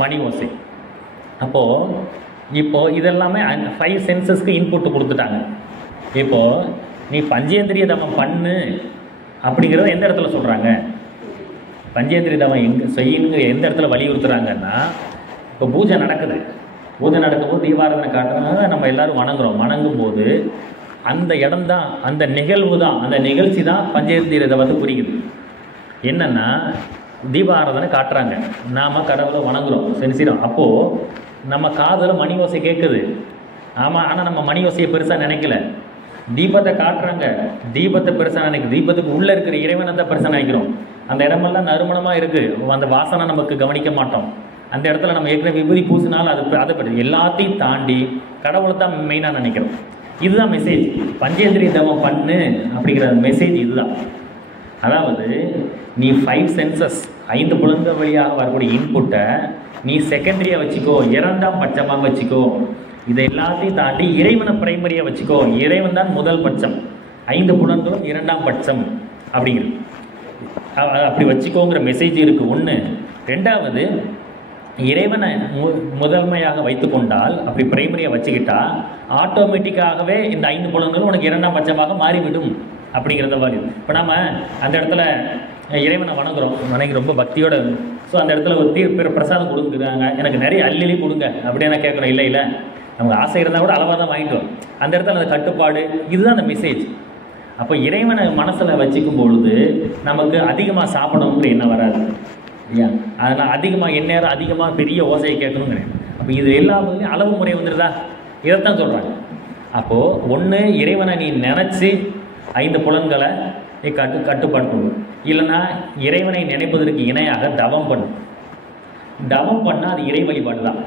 மணி ஓசை. இப்போது இதெல்லாமே 5 சென்சஸ்க்கு இன்புட்டு கொடுத்துட்டாங்க. இப்போது நீ பஞ்சேந்திரிய தவம் பண்ணு அப்படிங்கிறத எந்த இடத்துல சொல்கிறாங்க? பஞ்சேந்திரிய தவம் எங்கே செய்யணுங்கிற எந்த இடத்துல வலியுறுத்துறாங்கன்னா, இப்போ பூஜை நடக்குது, பூஜை நடக்கும்போது தீபாராதனை காட்டுறாங்க, நம்ம எல்லோரும் வணங்குறோம். வணங்கும் போது அந்த இடம்தான், அந்த நிகழ்வு தான், அந்த நிகழ்ச்சி தான் பஞ்சேந்திரிய தவத்தை புரியுது. என்னென்னா, தீபாராதனை காட்டுறாங்க, நாம் கடவுளை வணங்குறோம், செஞ்சிடும். அப்போது நம்ம காதில் மணி ஓசை கேட்குது. ஆமாம், ஆனால் நம்ம மணி ஓசையை பெருசாக நினைக்கல. தீபத்தை காட்டுறாங்க, தீபத்தை பெருசாக நினைக்குது. தீபத்துக்கு உள்ளே இருக்கிற இறைவனை தான் பெருசாக நினைக்கிறோம். அந்த இடமெல்லாம் நறுமணமாக இருக்குது, அந்த வாசனை நமக்கு கவனிக்க மாட்டோம். அந்த இடத்துல நம்ம ஏற்கனவே விபூதி பூசினாலும் அதை பற்றி எல்லாத்தையும் தாண்டி கடவுளை தான் மெயினாக நினைக்கிறோம். இதுதான் மெசேஜ். பஞ்சேந்திரிய தவம் பண்ணு அப்படிங்கிற மெசேஜ் இதுதான். அதாவது நீ 5 சென்சஸ், 5 புலன்கள் வழியாக வரக்கூடிய இன்புட்டை நீ செகண்டரியாக வச்சுக்கோ, 2ஆம் பட்சமாக வச்சுக்கோ. இதை எல்லாத்தையும் தாண்டி இறைவனை பிரைமரியாக வச்சுக்கோ. இறைவன் தான் முதல் பட்சம், 5 புலன்களும் 2ஆம் பட்சம் அப்படிங்கிறது. அப்படி வச்சுக்கோங்கிற மெசேஜ் இருக்குது ஒன்று. 2வது, இறைவனை முதன்மையாக வைத்து கொண்டால், அப்படி பிரைமரியாக வச்சுக்கிட்டா ஆட்டோமேட்டிக்காகவே இந்த 5 புலன்களும் உனக்கு 2ஆம் பட்சமாக மாறிவிடும் அப்படிங்கிறத மாதிரி. இப்போ நம்ம அந்த இடத்துல இறைவனை வணங்கி ரொம்ப பக்தியோட, ஸோ அந்த இடத்துல ஒரு பிரசாதம் கொடுக்குறாங்க, எனக்கு நிறைய அள்ளி கொடுங்க அப்படின்னு கேட்குறோம். இல்லை, நமக்கு ஆசை இருந்தால் கூட அளவாக தான் வாங்கிட்டோம். அந்த இடத்துல அந்த கட்டுப்பாடு, இதுதான் அந்த மெசேஜ். அப்போ இறைவனை மனசில் வச்சுக்கும் பொழுது நமக்கு அதிகமாக சாப்பிடணுங்கிற எண்ணம் வராது. இல்லையா? அதனால் அதிகமாக எந்நேரம் அதிகமாக பெரிய ஓசையை கேட்கணுங்கிறேன். அப்போ இது எல்லாத்துலேயும் அளவு முறை வந்துடுதா? இதைத்தான் சொல்கிறாங்க. அப்போது ஒன்று இறைவனை நீ நினச்சி 5 புலன்களை நீ கட்டுப்படுத்தணும். இல்லைன்னா இறைவனை நினைப்பதற்கு இணையாக தவம் பண்ணும். தவம் பண்ணால் அது இறை வழிபாடு தான்.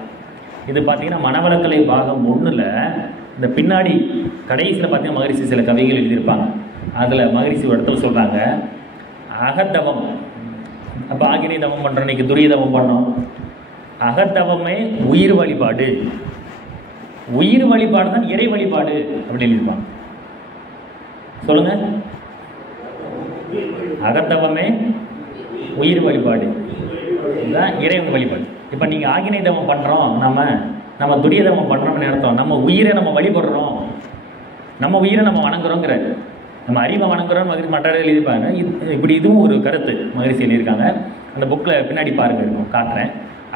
இது பார்த்தீங்கன்னா மனவளக்கலை பாகம் 1ல் இந்த பின்னாடி கடைசியில் பார்த்தீங்கன்னா மகரிஷி சில கவிகள் எழுதியிருப்பாங்க. அதில் மகரிஷி ஒரு இடத்துல சொல்கிறாங்க, அகத்தவம். அப்போ ஆகினை தவம் பண்ணுறோம், இன்றைக்கி துரிய தவம் பண்ணோம். அகத்தவமே உயிர் வழிபாடு, உயிர் வழிபாடு தான் இறை வழிபாடு அப்படின்னு எழுதியிருப்பாங்க. சொல்லுங்க, அகத்தவமே உயிர் வழிபாடு தான் இறைவன் வழிபாடு. இப்போ நீங்கள் ஆகினை தவம் பண்ணுறோம், நம்ம துரிய தவம் பண்ணுறோம்னு அர்த்தம் நம்ம உயிரை நம்ம வழிபடுறோம், நம்ம உயிரை நம்ம வணங்குறோங்கிற, நம்ம அறிவை வணங்குறோம் மகிழ்ச்சி மற்ற எழுதிப்பாங்க. இப்படி இதுவும் ஒரு கருத்து மகிழ்ச்சி எழுதியிருக்காங்க. அந்த புக்கில் பின்னாடி பாருங்க, இருக்கும் காட்டுறேன்.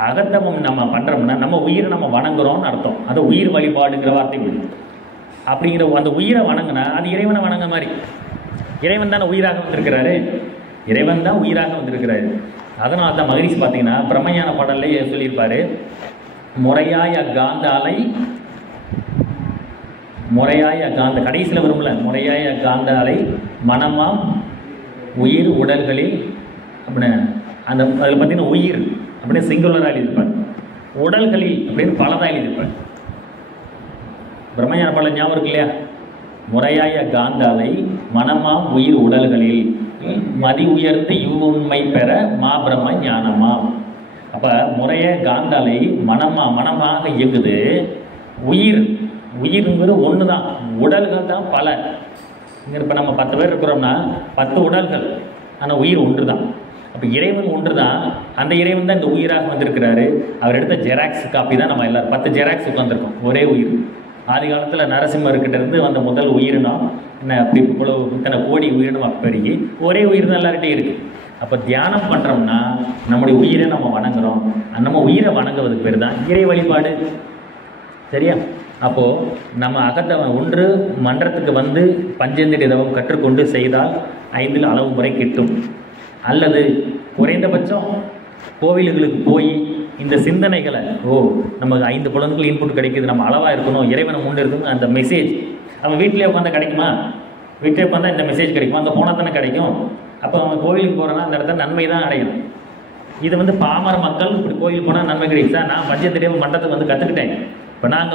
அகத்தவம் நம்ம பண்ணுறோம்னா நம்ம உயிரை நம்ம வணங்குறோம்னு அர்த்தம். அது உயிர் வழிபாடுங்கிற வார்த்தை விடும். அப்படிங்கிற அந்த உயிரை வணங்கினா அது இறைவனை வணங்க மாதிரி. இறைவன் தானே உயிராக வந்திருக்கிறாரு, இறைவன் தான் உயிராக வந்திருக்கிறாரு. அதனால தான் மகரிஷி பார்த்தீங்கன்னா பிரம்மஞான பாடல்லையே சொல்லியிருப்பாரு, முறையாய காந்த அலை, முறையாய காந்த கடைசியில் வரும்ல, முறையாய காந்த அலை மனமாம் உயிர் உடல்களில் அப்படின்னு அந்த அதில் பார்த்தீங்கன்னா உயிர் அப்படின்னு சிங்குலராக எழுதியிருப்பார், உடல்களில் அப்படின்னு பலதாக எழுதியிருப்பார். பிரம்மஞான பாடல் ஞாபகம் இருக்கு இல்லையா? முறையாய காந்த அலை மனமாம் உயிர் உடல்களில் மதி உயர்ந்து உண்மை பெற மா பிரம்ம ஞானமாம். அப்போ முறைய காந்த அலை மனமாக இயங்குது. உயிருங்கிறது ஒன்று தான், உடல்கள் தான் பல. இப்போ நம்ம 10 பேர் இருக்கிறோம்னா 10 உடல்கள், ஆனால் உயிர் ஒன்று தான். அப்போ இறைவன் ஒன்று தான். அந்த இறைவன் தான் இந்த உயிராக வந்திருக்கிறாரு. அவர் எடுத்த ஜெராக்ஸ் காப்பி தான் நம்ம எல்லோரும் 10 ஜெராக்ஸ் உட்காந்துருக்கோம். ஒரே உயிர். ஆதி காலத்தில் நரசிம்மர்கிட்ட இருந்து வந்த முதல் உயிரினம் என்ன, அப்படி இவ்வளவு இத்தனை கோடி உயிரினம் அப்பெருகி ஒரே உயிர் தான் எல்லார்கிட்டையும் இருக்குது. அப்போ தியானம் பண்ணுறோம்னா நம்முடைய உயிரை நம்ம வணங்குறோம். நம்ம உயிரை வணங்குவதுக்கு பேர் தான் இறை வழிபாடு. சரியா? அப்போது நம்ம அகத்தவம் ஒன்று மன்றத்துக்கு வந்து பஞ்சேந்திரிய தவம் கற்றுக்கொண்டு செய்தால் 5 அளவு முறை கிட்டும். அல்லது குறைந்தபட்சம் கோவில்களுக்கு போய் இந்த சிந்தனைகளை, நமக்கு 5 புலன்கள் இன்புட் கிடைக்குது, நம்ம அளவாக இருக்கணும், இறைவனை முன்னே இருக்கணும், அந்த மெசேஜ் அவன் வீட்டிலே உட்காந்தா கிடைக்குமா? வீட்டிலே உட்காந்தா இந்த மெசேஜ் கிடைக்குமா? அங்கே போனால் தானே கிடைக்கும். அப்போ அவன் கோவிலுக்கு போகிறோன்னா அந்த இடத்துல நன்மை தான் அடையணும். இது பாமர மக்கள் இப்படி கோயிலுக்கு போனால் நன்மை கிடைக்கும் சார், நான் பஞ்சேந்திரிய மன்றத்துக்கு வந்து கற்றுக்கிட்டேன். இப்போ நான்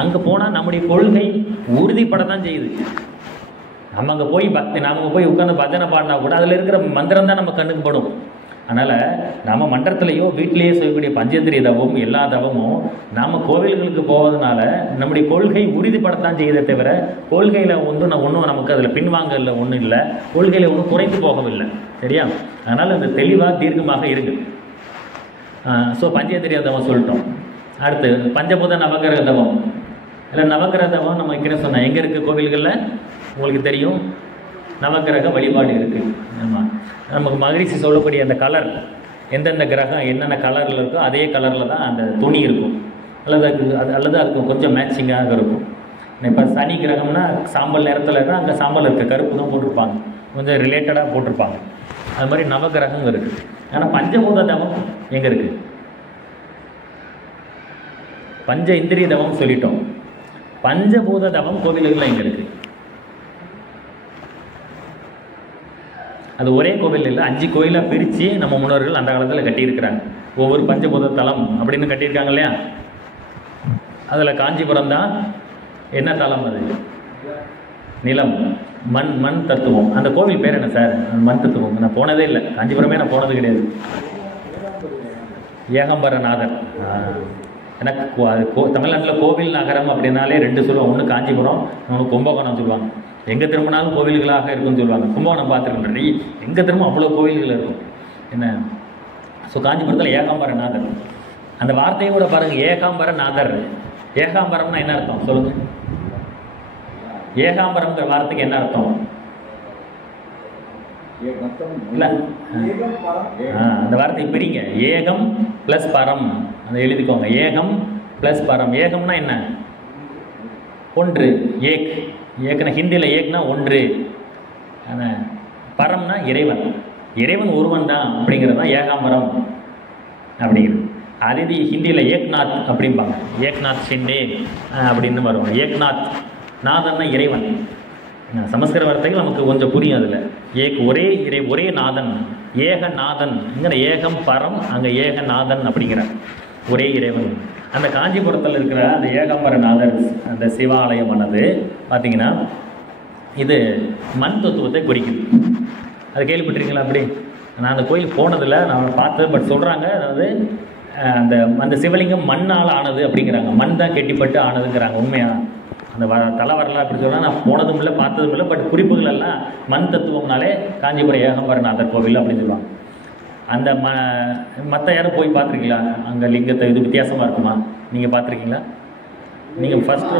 அங்கே போனால் நம்முடைய கொள்கை உறுதிப்பட தான் செய்யுது. நம்ம அங்கே போய் நம்ம போய் உட்காந்து பஜனை பாடினா கூட அதில் இருக்கிற மந்திரம் தான் நம்ம கண்ணுக்கு படும். அதனால் நம்ம மன்றத்திலேயோ வீட்டிலேயே செய்யக்கூடிய பஞ்சேந்திரிய தவமும் எல்லா தவமும் நாம் கோவில்களுக்கு போவதனால நம்முடைய கொள்கை உறுதிப்படத்தான் செய்யதை தவிர கொள்கையில் ஒன்றும் நமக்கு அதில் பின்வாங்கல ஒன்றும் இல்லை, கொள்கையில் ஒன்றும் குறைந்து போகவில்லை. சரியா? அதனால் அந்த தெளிவாக தீர்க்கமாக இருக்குது. ஸோ பஞ்சேந்திரிய தவம் சொல்லிட்டோம். அடுத்து பஞ்சபூத நவகிரக தவம். இல்லை நவகிரக தவம் நம்ம வைக்கிறேன் சொன்னால் எங்கே இருக்குது கோவில்களில் உங்களுக்கு தெரியும், நவகிரக வழிபாடு இருக்குது. ஆமாம், நமக்கு மகரிஷி சொல்லக்கூடிய அந்த கலர், எந்தெந்த கிரகம் என்னென்ன கலரில் இருக்கோ அதே கலரில் தான் அந்த துணி இருக்கும், அல்லது அதுக்கு கொஞ்சம் மேட்சிங்காக இருக்கும். இப்போ சனி கிரகம்னா சாம்பல் நேரத்தில் இருந்தால் அங்கே சாம்பல் இருக்க கருப்பு தான் போட்டிருப்பாங்க, கொஞ்சம் ரிலேட்டடாக போட்டிருப்பாங்க. அது மாதிரி நவகிரகம் இருக்குது. ஆனால் பஞ்சபூத தவம் எங்கே இருக்குது? பஞ்ச இந்திரிய தவம் சொல்லிட்டோம். பஞ்சபூத தவம் கோவில்களில் எங்கே இருக்குது? அது ஒரே கோவில் இல்லை, 5 கோயிலாக பிரித்து நம்ம முன்னோர்கள் அந்த காலத்தில் கட்டியிருக்கிறாங்க. ஒவ்வொரு பஞ்சபூத தலம் அப்படின்னு கட்டியிருக்காங்க இல்லையா? அதில் காஞ்சிபுரம் தான் என்ன தலம்? அது நிலம், மண் தத்துவம். அந்த கோவில் பேர் என்ன சார்? மண் தத்துவம். நான் போனதே இல்லை, காஞ்சிபுரமே நான் போனது கிடையாது. ஏகாம்பரநாதர். எனக்கு தமிழ்நாட்டில் கோவில் நகரம் அப்படின்னாலே 2 சொல்லுவாங்க. ஒன்று காஞ்சிபுரம், இன்னொன்று கும்பகோணம் சொல்லுவாங்க. எங்கே திரும்பினாலும் கோவில்களாக இருக்குன்னு சொல்லுவாங்க. கும்பகோணம் பார்த்துருக்கேன், எங்கே திரும்ப அவ்வளோ கோவில்கள் இருக்கும். என்ன? ஸோ காஞ்சிபுரத்தில் ஏகாம்பரநாதர். அந்த வார்த்தையை கூட பாருங்கள், ஏகாம்பரநாதர். ஏகாம்பரம்னா என்ன அர்த்தம் சொல்லுங்கள்? ஏகாம்பரம்ங்கிற வார்த்தைக்கு என்ன அர்த்தம்? இல்லை, அந்த வார்த்தை பிரிங்க. ஏகம் ப்ளஸ் பரம், அதை எழுதிக்கோங்க. ஏகம் ப்ளஸ் பரம். ஏகம்னா என்ன? ஒன்று. ஏக்னா ஹிந்தியில் ஏக்னா ஒன்று, பரம்னா இறைவன். இறைவன் ஒருவன் தான் அப்படிங்கிறது தான் ஏகாம்பரம் அப்படிங்கிறது. அதே ஹிந்தியில் ஏக்நாத் அப்படிம்பாங்க. ஏக்நாத் ஷிண்டே அப்படின்னு வரும். ஏக்நாத் நாதன்னா இறைவன். சமஸ்கிருத வார்த்தைகள் நமக்கு கொஞ்சம் புரியும். அதில் ஒரே நாதன், ஏகநாதன். இங்கே ஏகம் பரம், அங்கே ஏகநாதன் அப்படிங்கிற ஒரே இறைவன். அந்த காஞ்சிபுரத்தில் இருக்கிற அந்த ஏகாம்பரநாதர் அந்த சிவாலயமானது பார்த்திங்கன்னா இது மண் தத்துவத்தை குறிக்குது. அது கேள்விப்பட்டிருக்கீங்களா? அப்படி நான் அந்த கோயில் போனதில்லை, நான் பார்த்தேன். பட் சொல்கிறாங்க, அதாவது அந்த சிவலிங்கம் மண்ணால் ஆனது அப்படிங்கிறாங்க. மண் தான் கெட்டிப்பட்டு ஆனதுங்கிறாங்க. உண்மையாக அந்த தலை வரலாறு அப்படி சொல்கிறாங்க. நான் போனதும் இல்லை, பார்த்ததும் இல்லை. பட் குறிப்புகள் எல்லாம் மண் தத்துவம்னாலே காஞ்சிபுரம் ஏகாம்பரநாதர் கோவில் அப்படின்னு சொல்லுவாங்க. அந்த மற்ற யாரும் போய் பார்த்துருக்கீங்களா? அங்கே லிங்கத்தை இது வித்தியாசமாக இருக்குமா? நீங்கள் பார்த்துருக்கீங்களா? நீங்கள் ஃபஸ்ட்டு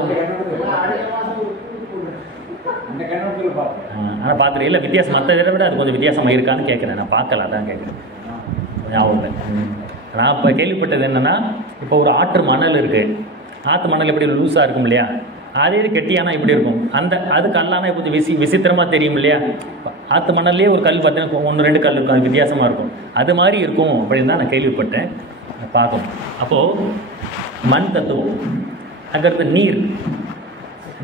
ஆனால் பார்த்துருக்கீங்க இல்லை? வித்தியாசம் மற்ற இதை விட அது கொஞ்சம் வித்தியாசமாக இருக்கான்னு கேட்குறேன். நான் பார்க்கல, அதான் கேட்குறேன். ஞாபகம் இல்லை. நான் இப்போ கேள்விப்பட்டது என்னென்னா, இப்போ ஒரு ஆற்று மணல் இருக்குது. ஆற்று மணல் எப்படி லூஸாக இருக்கும் இல்லையா? அதே இது கெட்டியானா இப்படி இருக்கும். அது கல்லானா கொஞ்சம் விசித்திரமாக தெரியும் இல்லையா? ஆற்று மணல்லே ஒரு கல் பார்த்தீங்கன்னா 1-2 கல் இருக்கும், அது வித்தியாசமாக இருக்கும். அது மாதிரி இருக்கும் அப்படின்னு தான் நான் கேள்விப்பட்டேன். பார்க்கணும். அப்போது மண் தத்துவம், அங்கிறது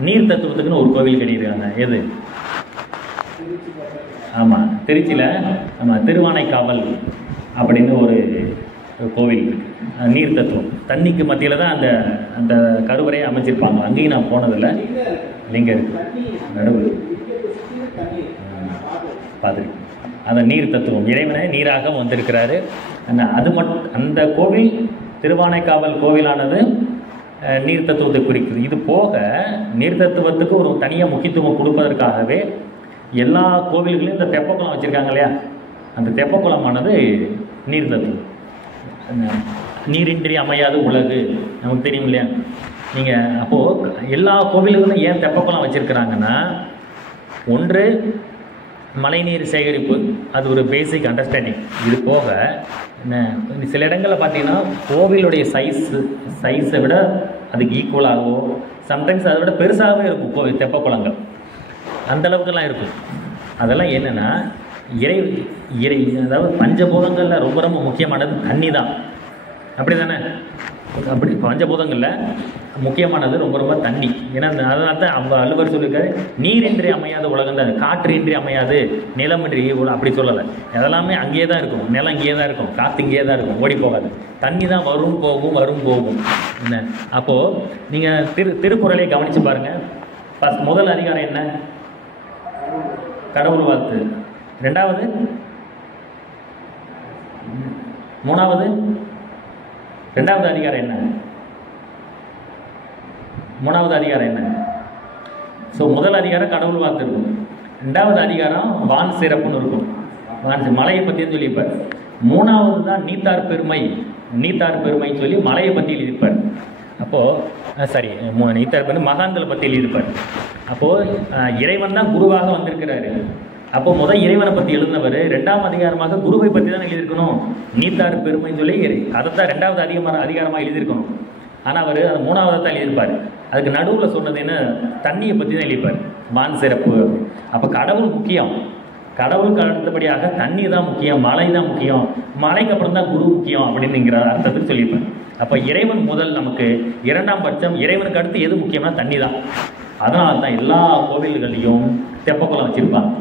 நீர் தத்துவத்துக்குன்னு ஒரு கோவில் கட்டியிருக்காங்க. எது? ஆமாம், திருச்சியில் திருவானைக்காவல் அப்படின்னு ஒரு கோவில் இருக்குது. நீர் தத்துவம், தண்ணிக்கு மத்தியில் தான் அந்த கருவறையை அமைச்சிருப்பாங்க. அங்கேயும் நான் போனதில்லை. லிங்கம் இருக்குது நடுவில், பார்த்துருக்கேன். அந்த நீர் தத்துவம், இறைவனை நீராக வந்திருக்கிறாரு. அந்த கோவில் திருவானைக்காவல் கோவிலானது நீர் தத்துவத்தை குறிக்குது. இது போக நீர் தத்துவத்துக்கு ஒரு தனியாக முக்கியத்துவம் கொடுப்பதற்காகவே எல்லா கோவில்களையும் இந்த தெப்பக்குளம் வச்சுருக்காங்க இல்லையா? அந்த தெப்பக்குளமானது நீர் தத்துவம். நீரின்றி அமையாது உலகு நமக்கு தெரியும் இல்லையா? நீங்கள் அப்போது எல்லா கோவில்களும் ஏன் தெப்பக்குளம் வச்சுருக்கிறாங்கன்னா, ஒன்று மழைநீர் சேகரிப்பு, அது ஒரு பேசிக் அண்டர்ஸ்டாண்டிங். இது போக சில இடங்களில் பார்த்தீங்கன்னா கோவிலுடைய சைஸை விட அதுக்கு ஈக்குவலாகவோ சம்டைம்ஸ் அதை விட பெருசாகவே இருக்கும் தெப்பக்குளங்கள். அந்தளவுக்குலாம் இருக்கும். அதெல்லாம் என்னென்னா அதாவது பஞ்சபூதங்களில் ரொம்ப ரொம்ப முக்கியமானது தண்ணி தான். அப்படி தானே? அப்படி பஞ்சபூதங்களில் முக்கியமானது ரொம்ப ரொம்ப தண்ணி. ஏன்னா அதனால தான் அவங்க அலுவலர் சொல்லியிருக்காரு, நீரின்றி அமையாத உலகம் தான், காற்றின்றி அமையாது, நிலமின்றி அப்படி சொல்லலை. அதெல்லாமே அங்கேயே தான் இருக்கும். நிலம் இங்கேயே தான் இருக்கும், காற்று இங்கேயே தான் இருக்கும், ஓடி போகாது. தண்ணி தான் வரும் போகும். என்ன அப்போது நீங்கள் திருக்குறளை கவனித்து பாருங்கள். முதல் அதிகாரம் என்ன? கடவுள் வாழ்த்து. 2வது, 3வது, 2வது அதிகாரம் என்ன? 3வது அதிகாரம் என்ன? ஸோ முதல் அதிகாரம் கடவுள் வாழ்த்து இருக்கும். 2வது அதிகாரம் வான் சிறப்புன்னு இருக்கும். மலையை பற்றியும் சொல்லியிருப்பார். 3வது தான் நீத்தார் பெருமைன்னு சொல்லி மலையை பற்றி எழுதியிருப்பார். அப்போது சரி, நீத்தார் பெருமை மகான்களை பற்றி எழுதியிருப்பார். அப்போது இறைவன் தான் குருவாக வந்திருக்கிறாரு. அப்போ முதல் இறைவனை பற்றி எழுதினவர் 2ஆம் அதிகாரமாக குருவை பற்றி தான் எழுதியிருக்கணும். நீத்தார் பெருமைன்னு சொல்லி அதைத்தான் 2வது அதிகாரமாக எழுதியிருக்கணும். ஆனால் அவர் அது 3வது தான் எழுதியிருப்பார். அதுக்கு நடுவில் சொன்னது என்ன? தண்ணியை பற்றி தான் எழுதிப்பார், வான் சிறப்பு. அப்போ கடவுள் முக்கியம். கடவுளுக்கு அடுத்தபடியாக தண்ணி தான் முக்கியம், மழை தான் முக்கியம், மழைக்கு அப்புறம் தான் குரு முக்கியம் அப்படின்னுங்கிற அர்த்தத்துக்கு சொல்லியிருப்பார். அப்போ இறைவன் முதல், நமக்கு 2ஆம் பட்சம். இறைவனுக்கு அடுத்து எது முக்கியம்னா தண்ணி தான். அதனால தான் எல்லா கோவில்களையும் தெப்பக்குளம் வச்சுருப்பாங்க.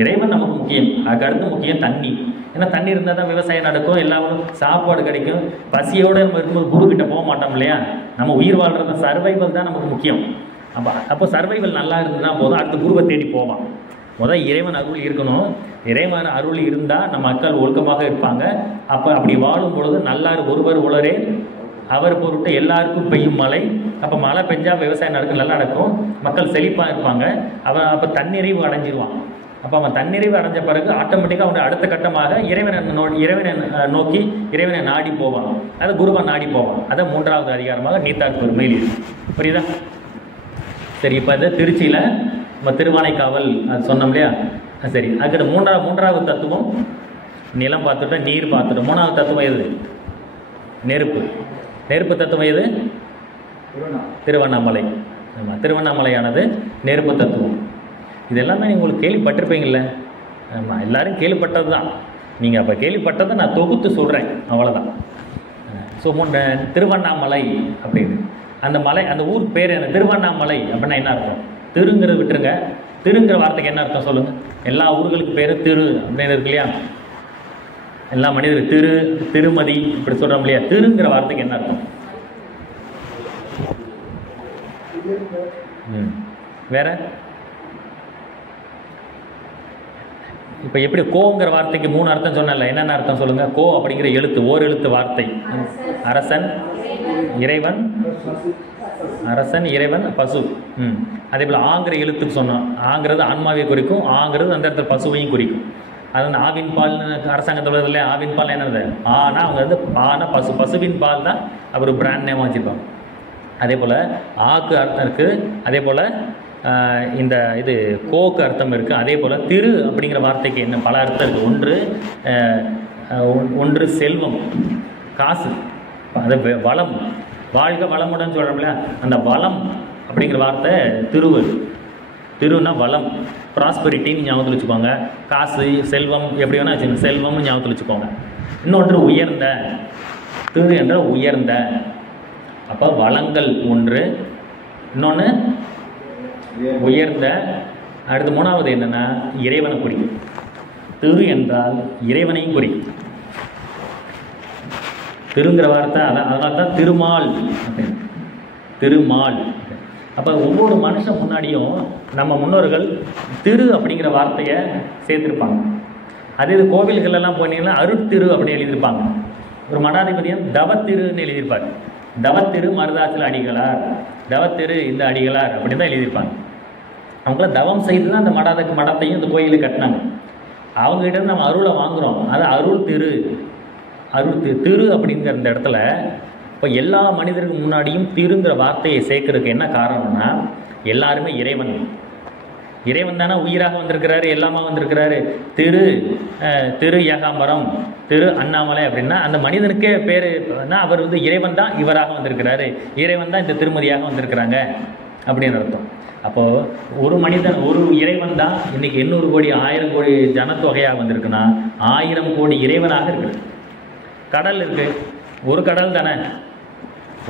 இறைவன் நமக்கு முக்கியம், அதுக்கு அடுத்து முக்கியம் தண்ணி. ஏன்னா தண்ணி இருந்தால் தான் விவசாயம் நடக்கும், எல்லாரும் சாப்பாடு கிடைக்கும். பசியோடு நம்ம இருக்கும்போது குருக்கிட்ட போக மாட்டோம் இல்லையா? நம்ம உயிர் வாழ்கிற சர்வைவல் தான் நமக்கு முக்கியம். அப்போ சர்வைவல் நல்லா இருந்ததுன்னா போதும், அடுத்த குருவை தேடி போவான். முதல் இறைவன் அருள் இருக்கணும். இறைவன் அருள் இருந்தால் நம்ம மக்கள் ஒழுக்கமாக இருப்பாங்க. அப்படி வாழும் பொழுது நல்லார் ஒருவர் உளரே அவர் பொருட்டு எல்லாருக்கும் பெய்யும் மழை. அப்போ மழை பெஞ்சால் விவசாயம் நல்லா நடக்கும், மக்கள் செழிப்பாக இருப்பாங்க. அப்போ தன்னிறைவு அடைஞ்சிருவான். அப்போ அவன் தன்னிறைவு அடைஞ்ச பிறகு ஆட்டோமேட்டிக்காக அவனுடைய அடுத்த கட்டமாக இறைவனை நோக்கி இறைவனை நாடி போவான். அது குருவை நாடி போவான். அதை 3வது அதிகாரமாக நீத்தார் பெருமையில் இருக்கு. புரியுதா? சரி, இப்போ இது திருச்சியில் நம்ம திருவானைக்காவல் அது சொன்னோம் இல்லையா? சரி, அதுக்கு 3வது தத்துவம் நிலம் பார்த்துட்டோம், நீர் பார்த்துட்டோம். 3வது தத்துவம் எது? நெருப்பு தத்துவம் எது? திருவண்ணாமலை. ஆமாம், திருவண்ணாமலையானது நெருப்பு தத்துவம். இது எல்லாமே நீங்கள் உங்களுக்கு கேள்விப்பட்டிருப்பீங்கள்ல? ஆமாம், எல்லோரும் கேள்விப்பட்டது தான். நீங்கள் அப்போ கேள்விப்பட்டதை நான் தொகுத்து சொல்கிறேன், அவ்வளோதான். ஸோ திருவண்ணாமலை அப்படின்னு அந்த மலை, அந்த ஊர் பேர் என்ன? திருவண்ணாமலை அப்படின்னா என்ன அர்த்தம்? திருங்கிறது விட்டுருங்க, திருங்கிற வார்த்தைக்கு என்ன அர்த்தம் சொல்லுங்கள். எல்லா ஊர்களுக்கு பேர் திரு அப்படின்னு இருக்கு இல்லையா? எல்லா மனிதர் திரு, திருமதி இப்படி சொல்கிறோம் இல்லையா? திருங்கிற வார்த்தைக்கு என்ன அர்த்தம்? வேற இப்போ எப்படி கோங்கிற வார்த்தைக்கு 3 அர்த்தம் சொன்னல, என்னென்ன அர்த்தம் சொல்லுங்க? கோ அப்படிங்கிற எழுத்து, ஓர் எழுத்து வார்த்தை. அரசன், இறைவன், அரசன், இறைவன், பசு. அதே போல் ஆங்கிற எழுத்துக்கு சொன்னோம். ஆங்கிறது ஆன்மாவை குறிக்கும், ஆங்கிறது அந்த இடத்துல பசுவையும் குறிக்கும். அது வந்து ஆவின் பால் அரசாங்கத்தில் இல்லை, ஆவின் பால் என்னது? ஆனா அவங்க வந்து ஆனா பசு, பசுவின் பால் தான் அவர் பிராண்ட் நேமாக வச்சுருப்பாங்க. அதே போல் ஆக்கு அர்த்தம் இருக்குது, அதே போல் இந்த இது கோக்கு அர்த்தம் இருக்குது. அதே போல் திரு அப்படிங்கிற வார்த்தைக்கு என்ன பல அர்த்தம் இருக்குது. ஒன்று செல்வம், காசு, அது வளம், வாழ்க வளமுடன் சொல்கிறோம்ல, அந்த வளம் அப்படிங்கிற வார்த்தை திருவு. திருன்னா வளம், ப்ராஸ்பெரிட்டின்னு ஞாபகத்தில் வச்சுக்கோங்க. காசு, செல்வம் எப்படி வேணால் வச்சுக்கோங்க, செல்வம்னு ஞாபகத்தில் வச்சுக்கோங்க. இன்னொன்று உயர்ந்த, திரு என்ற உயர்ந்த. அப்போ வளங்கள் ஒன்று, இன்னொன்று உயர்ந்த. அடுத்து 3வது என்னென்னா இறைவனை குறிக்கும். திரு என்றால் இறைவனையும் குறிக்கும். திருங்கிற வார்த்தை அதனால தான் திருமால் அப்படின்னு, திருமால். அப்போ ஒவ்வொரு மனுஷன் முன்னாடியும் நம்ம முன்னோர்கள் திரு அப்படிங்கிற வார்த்தையை சேர்த்துருப்பாங்க. அதே இது கோவில்களெல்லாம் போனீங்கன்னா அருட்திரு அப்படின்னு எழுதியிருப்பாங்க. ஒரு மடாதிபதியம் தவத்திருன்னு எழுதியிருப்பார். தவத்திரு மருதாச்சல அடிகளார், தவத்திரு இந்த அடிகளார் அப்படின்னு தான் எழுதியிருப்பாங்க. அவங்களாம் தவம் செய்து தான் அந்த மடத்தையும் இந்த கோயிலை கட்டினாங்க. அவங்ககிட்ட நம்ம அருளை வாங்குகிறோம். அது அருள் திரு, அருள் திரு அப்படிங்கிற இந்த இடத்துல இப்போ எல்லா மனிதருக்கு முன்னாடியும் திருங்கிற வார்த்தையை சேர்க்கறதுக்கு என்ன காரணம்னா, எல்லாருமே இறைவன், இறைவன் தானே உயிராக வந்திருக்கிறாரு, எல்லாமா வந்திருக்கிறாரு. திரு ஏகாம்பரம், திரு அண்ணாமலை அப்படின்னா அந்த மனிதனுக்கே பேர், அவர் வந்து இறைவன் தான் இவராக வந்திருக்கிறாரு, இறைவன் தான் இந்த திருமதியாக வந்திருக்கிறாங்க அப்படின்னு அர்த்தம். அப்போது ஒரு மனிதன், ஒரு இறைவன் தான் இன்றைக்கி 800 கோடி 1000 கோடி ஜனத்தொகையாக வந்திருக்குன்னா 1000 கோடி இறைவனாக இருக்குது. கடல் இருக்குது, ஒரு கடல் தானே,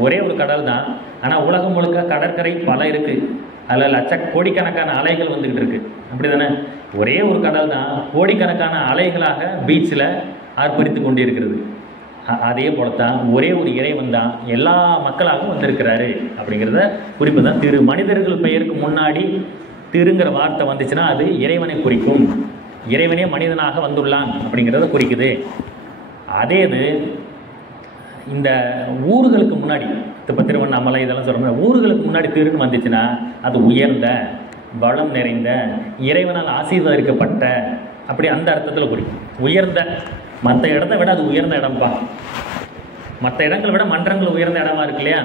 ஒரே ஒரு கடல் தான். ஆனால் உலகம் முழுக்க கடற்கரை பல இருக்குது, அதில் கோடிக்கணக்கான அலைகள் வந்துக்கிட்டு இருக்குது. அப்படி தானே? ஒரே ஒரு கடல் தான் கோடிக்கணக்கான அலைகளாக பீச்சில் ஆர்ப்பரித்து கொண்டு இருக்கிறது. அதே போல தான் ஒரே ஒரு இறைவன் தான் எல்லா மக்களாகவும் வந்திருக்கிறாரு அப்படிங்கிறத குறிப்பு தான் திரு. மனிதர்கள் பெயருக்கு முன்னாடி திருங்கிற வார்த்தை வந்துச்சுன்னா அது இறைவனை குறிக்கும். இறைவனே மனிதனாக வந்துள்ளான் அப்படிங்கிறத குறிக்குது. அதே இது இந்த ஊர்களுக்கு முன்னாடி, இப்போ திருவண்ணாமலை இதெல்லாம் சொல்கிறோம், ஊர்களுக்கு முன்னாடி திருன்னு வந்துச்சுன்னா அது உயர்ந்த, வளம் நிறைந்த, இறைவனால் ஆசீர்வதிக்கப்பட்ட, அப்படி அந்த அர்த்தத்தில் குறிக்கும். உயர்ந்த, மற்ற இடத்த விட அது உயர்ந்த இடம்பா. மற்ற இடங்களை விட மன்றங்கள் உயர்ந்த இடமா இருக்கு இல்லையா?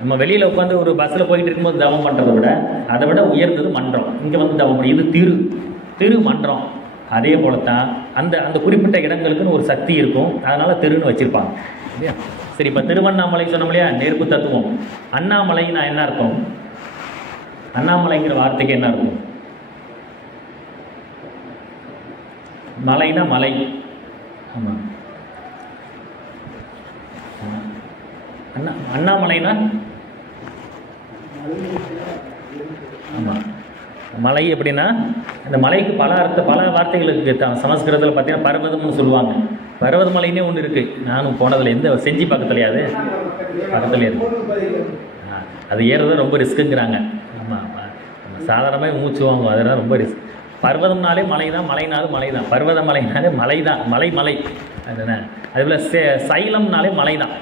நம்ம வெளியில் உட்காந்து ஒரு பஸ்ஸில் போயிட்டு இருக்கும்போது தவம் பண்ணுறதை விட அதை விட உயர்ந்தது மன்றம். இங்கே வந்து தவம் பண்ணி, இது திரு மன்றம். அதே போல தான் அந்த அந்த குறிப்பிட்ட இடங்களுக்குன்னு ஒரு சக்தி இருக்கும், அதனால் திருன்னு வச்சுருப்பாங்க இல்லையா? சரி, இப்போ திருவண்ணாமலை சொன்னோம் இல்லையா, நெருப்பு தத்துவம். அண்ணாமலைன்னா என்ன அர்த்தம்? அண்ணாமலைங்கிற வார்த்தைக்கு என்ன அர்த்தம்? மலைனா மலை. ஆமாம், அண்ணாமலைனா ஆமாம் மலை. எப்படின்னா இந்த மலைக்கு பல வார்த்தைகள் இருக்குது. சமஸ்கிருதத்தில் பார்த்தீங்கன்னா பர்வதம்னு சொல்லுவாங்க. பர்வத மலைன்னே ஒன்று இருக்குது. நானும் போனதில், எந்த செஞ்சி பக்கத்துலையா? அது பக்கத்துலேயே இருக்குது. அது ஏறுறது ரொம்ப ரிஸ்க்குங்கிறாங்க. ஆமாம், சாதாரணமாக மூச்சு வாங்குவோம், அதெல்லாம் ரொம்ப ரிஸ்க். பர்வதம்னாலே மலை தான், மலைனாலும் மலை தான். பர்வத மலைனாலே மலை தான், மலை அதுதானே. அதேபோல் சைலம்னாலே மலை தான்.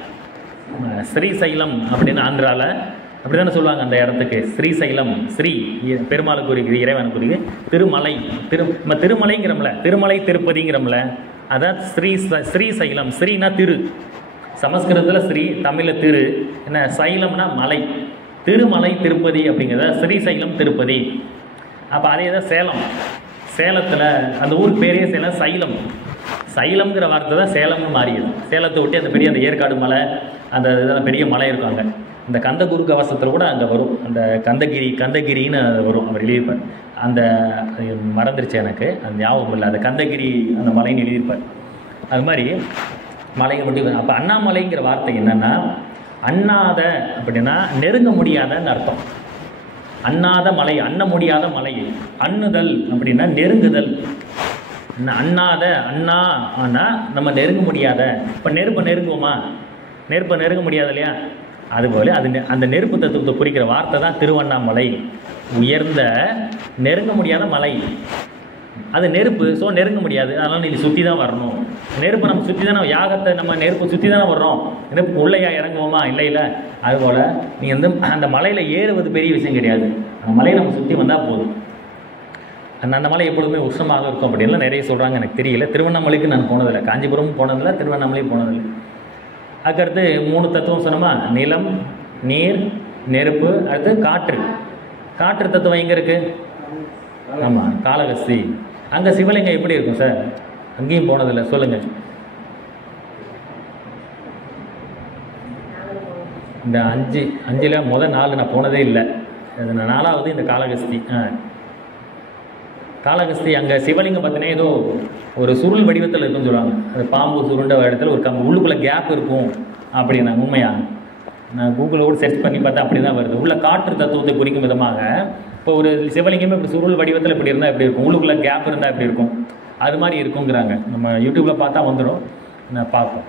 ஸ்ரீசைலம் அப்படின்னு ஆந்திராவில் அப்படி தானே சொல்லுவாங்க அந்த இடத்துக்கு. ஸ்ரீசைலம், ஸ்ரீ பெருமாளுக்கு குறிக்குது, இறைவனுக்கு குறிக்குது. திருமலை, நம்ம திருமலைங்கிறோம்ல, திருமலை திருப்பதிங்கிறோம்ல, அதான் ஸ்ரீசைலம். ஸ்ரீனா திரு, சமஸ்கிருதத்தில் ஸ்ரீ, தமிழில் திரு, என்ன சைலம்னா மலை. திருமலை திருப்பதி அப்படிங்கிறத ஸ்ரீசைலம் திருப்பதி. அப்போ அதே தான் சேலம். சேலத்தில் அந்த ஊருக்கு பேரே சேலம், சைலம். சைலம்ங்கிற வார்த்தை தான் சேலம்னு மாறியது. சேலத்தை ஒட்டி அந்த பெரிய அந்த ஏற்காடு மலை, அந்த இதெல்லாம் பெரிய மலை இருக்காங்க. இந்த கந்தகுரு கவசத்தில் கூட அங்கே வரும், அந்த கந்தகிரின்னு வரும், அவர் எழுதியிருப்பார். அந்த மறந்துருச்சு எனக்கு, அந்த ஞாபகம் இல்லை, அந்த கந்தகிரி அந்த மலைன்னு எழுதியிருப்பார். அது மாதிரி மலையை மட்டும். அப்போ அண்ணாமலைங்கிற வார்த்தை என்னென்னா, அண்ணாத அப்படின்னா நெருங்க முடியாதன்னு அர்த்தம். அண்ணாத மலை, அண்ண முடியாத மலை. அண்ணுதல் அப்படின்னா நெருங்குதல். அண்ணாத அண்ணா ஆனால் நம்ம நெருங்க முடியாத. இப்போ நெருப்பை நெருங்குவோமா? நெருப்பை நெருங்க முடியாது இல்லையா? அதுபோல் அந்த நெருப்பு தத்துவத்தை குறிக்கிற வார்த்தை தான் திருவண்ணாமலை. உயர்ந்த நெருங்க முடியாத மலை. அது நெருப்பு, ஸோ நெருங்க முடியாது, அதனால் நீ சுற்றி தான் வரணும். நெருப்பை நம்ம சுற்றி தானே, யாகத்தை நம்ம நெருப்பு சுற்றி தானே வர்றோம். நெருப்பு உள்ளையா இறங்குவோமா? இல்லை. அதுபோல் நீ வந்து அந்த மலையில் ஏறுவது பெரிய விஷயம் கிடையாது, அந்த மலையை நம்ம சுற்றி வந்தால் போதும். அந்த மலை எப்பொழுதுமே உஷ்ணமாக இருக்கும் அப்படின்லாம் நிறைய சொல்கிறாங்க. எனக்கு தெரியல, திருவண்ணாமலைக்கு நான் போனதில்லை, காஞ்சிபுரமும் போனதில்லை, திருவண்ணாமலையும் போனதில்லை. அதுக்கடுத்து 3 தத்துவம் சொன்னோமா, நிலம், நீர், நெருப்பு, அடுத்து காற்று. காற்று தத்துவம் எங்கே இருக்குது? ஆமாம், காளகஸ்தி. அங்கே சிவலிங்கம் எப்படி இருக்கும் சார்? அங்கேயும் போனதில்லை, சொல்லுங்கள். இந்த 5 முதல் 4 நான் போனதே இல்லை, அது 4வது இந்த காளகஸ்தி. காளகஸ்தி அங்கே சிவலிங்கம் பார்த்தீங்கன்னா ஏதோ ஒரு சுருள் வடிவத்தில் இருக்குன்னு சொல்லுவாங்க. அது பாம்பு சுருண்ட இடத்துல ஒரு உள்ளுக்குள்ளே கேப் இருக்கும் அப்படின்னா உண்மையாக. நான் கூகுளோடு சர்ச் பண்ணி பார்த்தா அப்படி தான் வருது. உள்ள காற்று தத்துவத்தை குறிக்கும் விதமாக இப்போ ஒரு சிவலிங்கமே இப்படி சுருள் வடிவத்தில் இப்படி இருந்தால் எப்படி இருக்கும், உள்ளுக்குள்ளே கேப் இருந்தால் எப்படி இருக்கும், அது மாதிரி இருக்குங்கிறாங்க. நம்ம யூடியூப்பில் பார்த்தா வந்துடும், நான் பார்ப்போம்.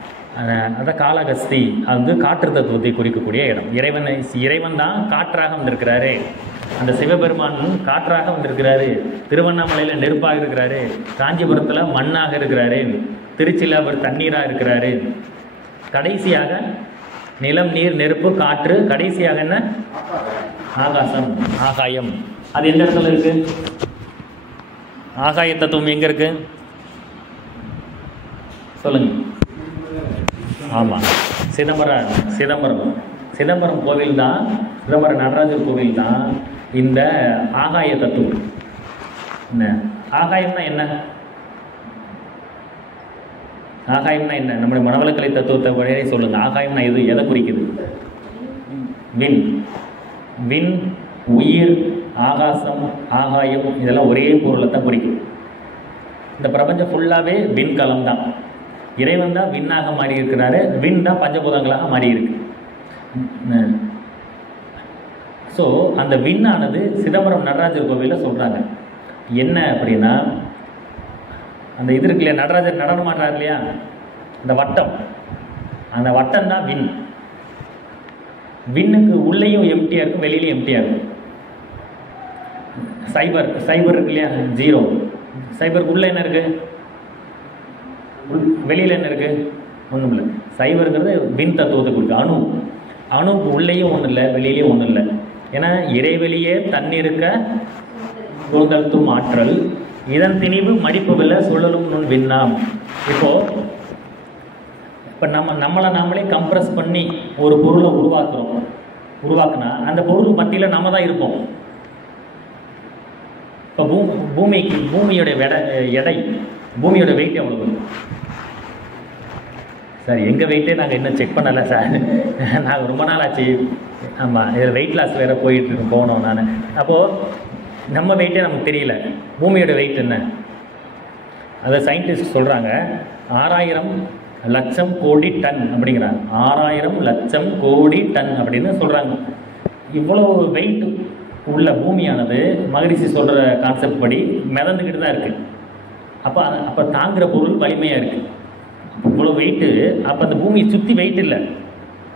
அதான் காளகஸ்தி, அது வந்து காற்று தத்துவத்தை குறிக்கக்கூடிய இடம். இறைவன் தான் காற்றாக வந்திருக்கிறாரு. அந்த சிவபெருமான் காற்றாக வந்திருக்கிறாரு. திருவண்ணாமலையில் நெருப்பாக இருக்கிறாரு, காஞ்சிபுரத்தில் மண்ணாக இருக்கிறாரு, திருச்சியில் அவர் தண்ணீராக இருக்கிறாரு. கடைசியாக நிலம், நீர், நெருப்பு, காற்று, கடைசியாக என்ன? ஆகாசம், ஆகாயம். அது எந்த இடத்துல இருக்கு? ஆகாய தத்துவம் எங்கே இருக்கு சொல்லுங்க. ஆமாம், சிதம்பரம் கோவில் தான், சிதம்பரம் நடராஜர் கோவில் தான் இந்த ஆகாய தத்துவம். என்ன ஆகாயம்னா என்ன? ஆகாயம்னா என்ன? நம்முடைய மனவளக்கலை தத்துவத்தை வழியே சொல்லுங்கள். ஆகாயம்னா எதை குறிக்குது? விண், உயிர், ஆகாசம், ஆகாயம், இதெல்லாம் ஒரே பொருளை தான் குறிக்கும். இந்த பிரபஞ்சம் ஃபுல்லாகவே விண்கலம் தான். இறைவன் தான் விண்ணாக மாறி இருக்கிறாரு, விண் தான் பஞ்சபூதங்களாக மாறி இருக்கு. ஸோ அந்த விண்ணானது சிதம்பரம் நடராஜர் கோவிலில் சொல்கிறாங்க. என்ன அப்படின்னா, அந்த இது இருக்கு இல்லையா, நடராஜர் நடனம் ஆடுறாரு இல்லையா, அந்த வட்டம் தான் விண். விண்ணுக்கு உள்ளேயும் எம்டியாக இருக்கும், வெளியிலையும் எம்டியாக இருக்கும். சைபர் இருக்கு இல்லையா, 0. சைபருக்கு உள்ளே என்ன இருக்குது, வெளியில் என்ன இருக்குது? ஒன்றும் இல்லை. சைபருங்கிறது விண் தத்துவத்தை குறிக்கும். அணுவுக்கு உள்ளேயும் ஒன்றும் இல்லை, வெளியிலையும் ஒன்றும் இல்லை. ஏன்னா இறைவெளியே தன்னிருக்க சூழ்ந்தழுத்தும் ஆற்றல், இதன் திணிவு மடிப்பவில்லை சுழலும் நுண் விண்ணாம். இப்போ நம்மளை நாமளே கம்ப்ரஸ் பண்ணி ஒரு பொருளை உருவாக்குனா அந்த பொருள் மத்தியில் நம்ம தான் இருப்போம். இப்போ பூமியோட எடை, பூமியோட வெயிட் எவ்வளவு? சார் எங்கள் வெயிட்டே நாங்கள் இன்னும் செக் பண்ணலை சார், நாங்கள் ரொம்ப நாள் ஆச்சு. ஆமாம், இதில் வெயிட் லாஸ் வேறு போயிட்டுருக்கோம், போனோம் நான். அப்போது நம்ம வெயிட்டே நமக்கு தெரியல, பூமியோட வெயிட் என்ன? அதை சயின்டிஸ்ட் சொல்கிறாங்க 6000 லட்சம் கோடி டன் அப்படிங்கிறாங்க. 6000 லட்சம் கோடி டன் அப்படின்னு சொல்கிறாங்க. இவ்வளோ வெயிட் உள்ள பூமியானது மகரிஷி சொல்கிற கான்செப்ட் படி மிதந்துக்கிட்டு தான் இருக்குது. அப்போ தாங்குகிற பொருள் வலிமையாக இருக்குது. இவ்வளோ வெயிட்டு, அப்போ அந்த பூமியை சுற்றி வெயிட் இல்லை.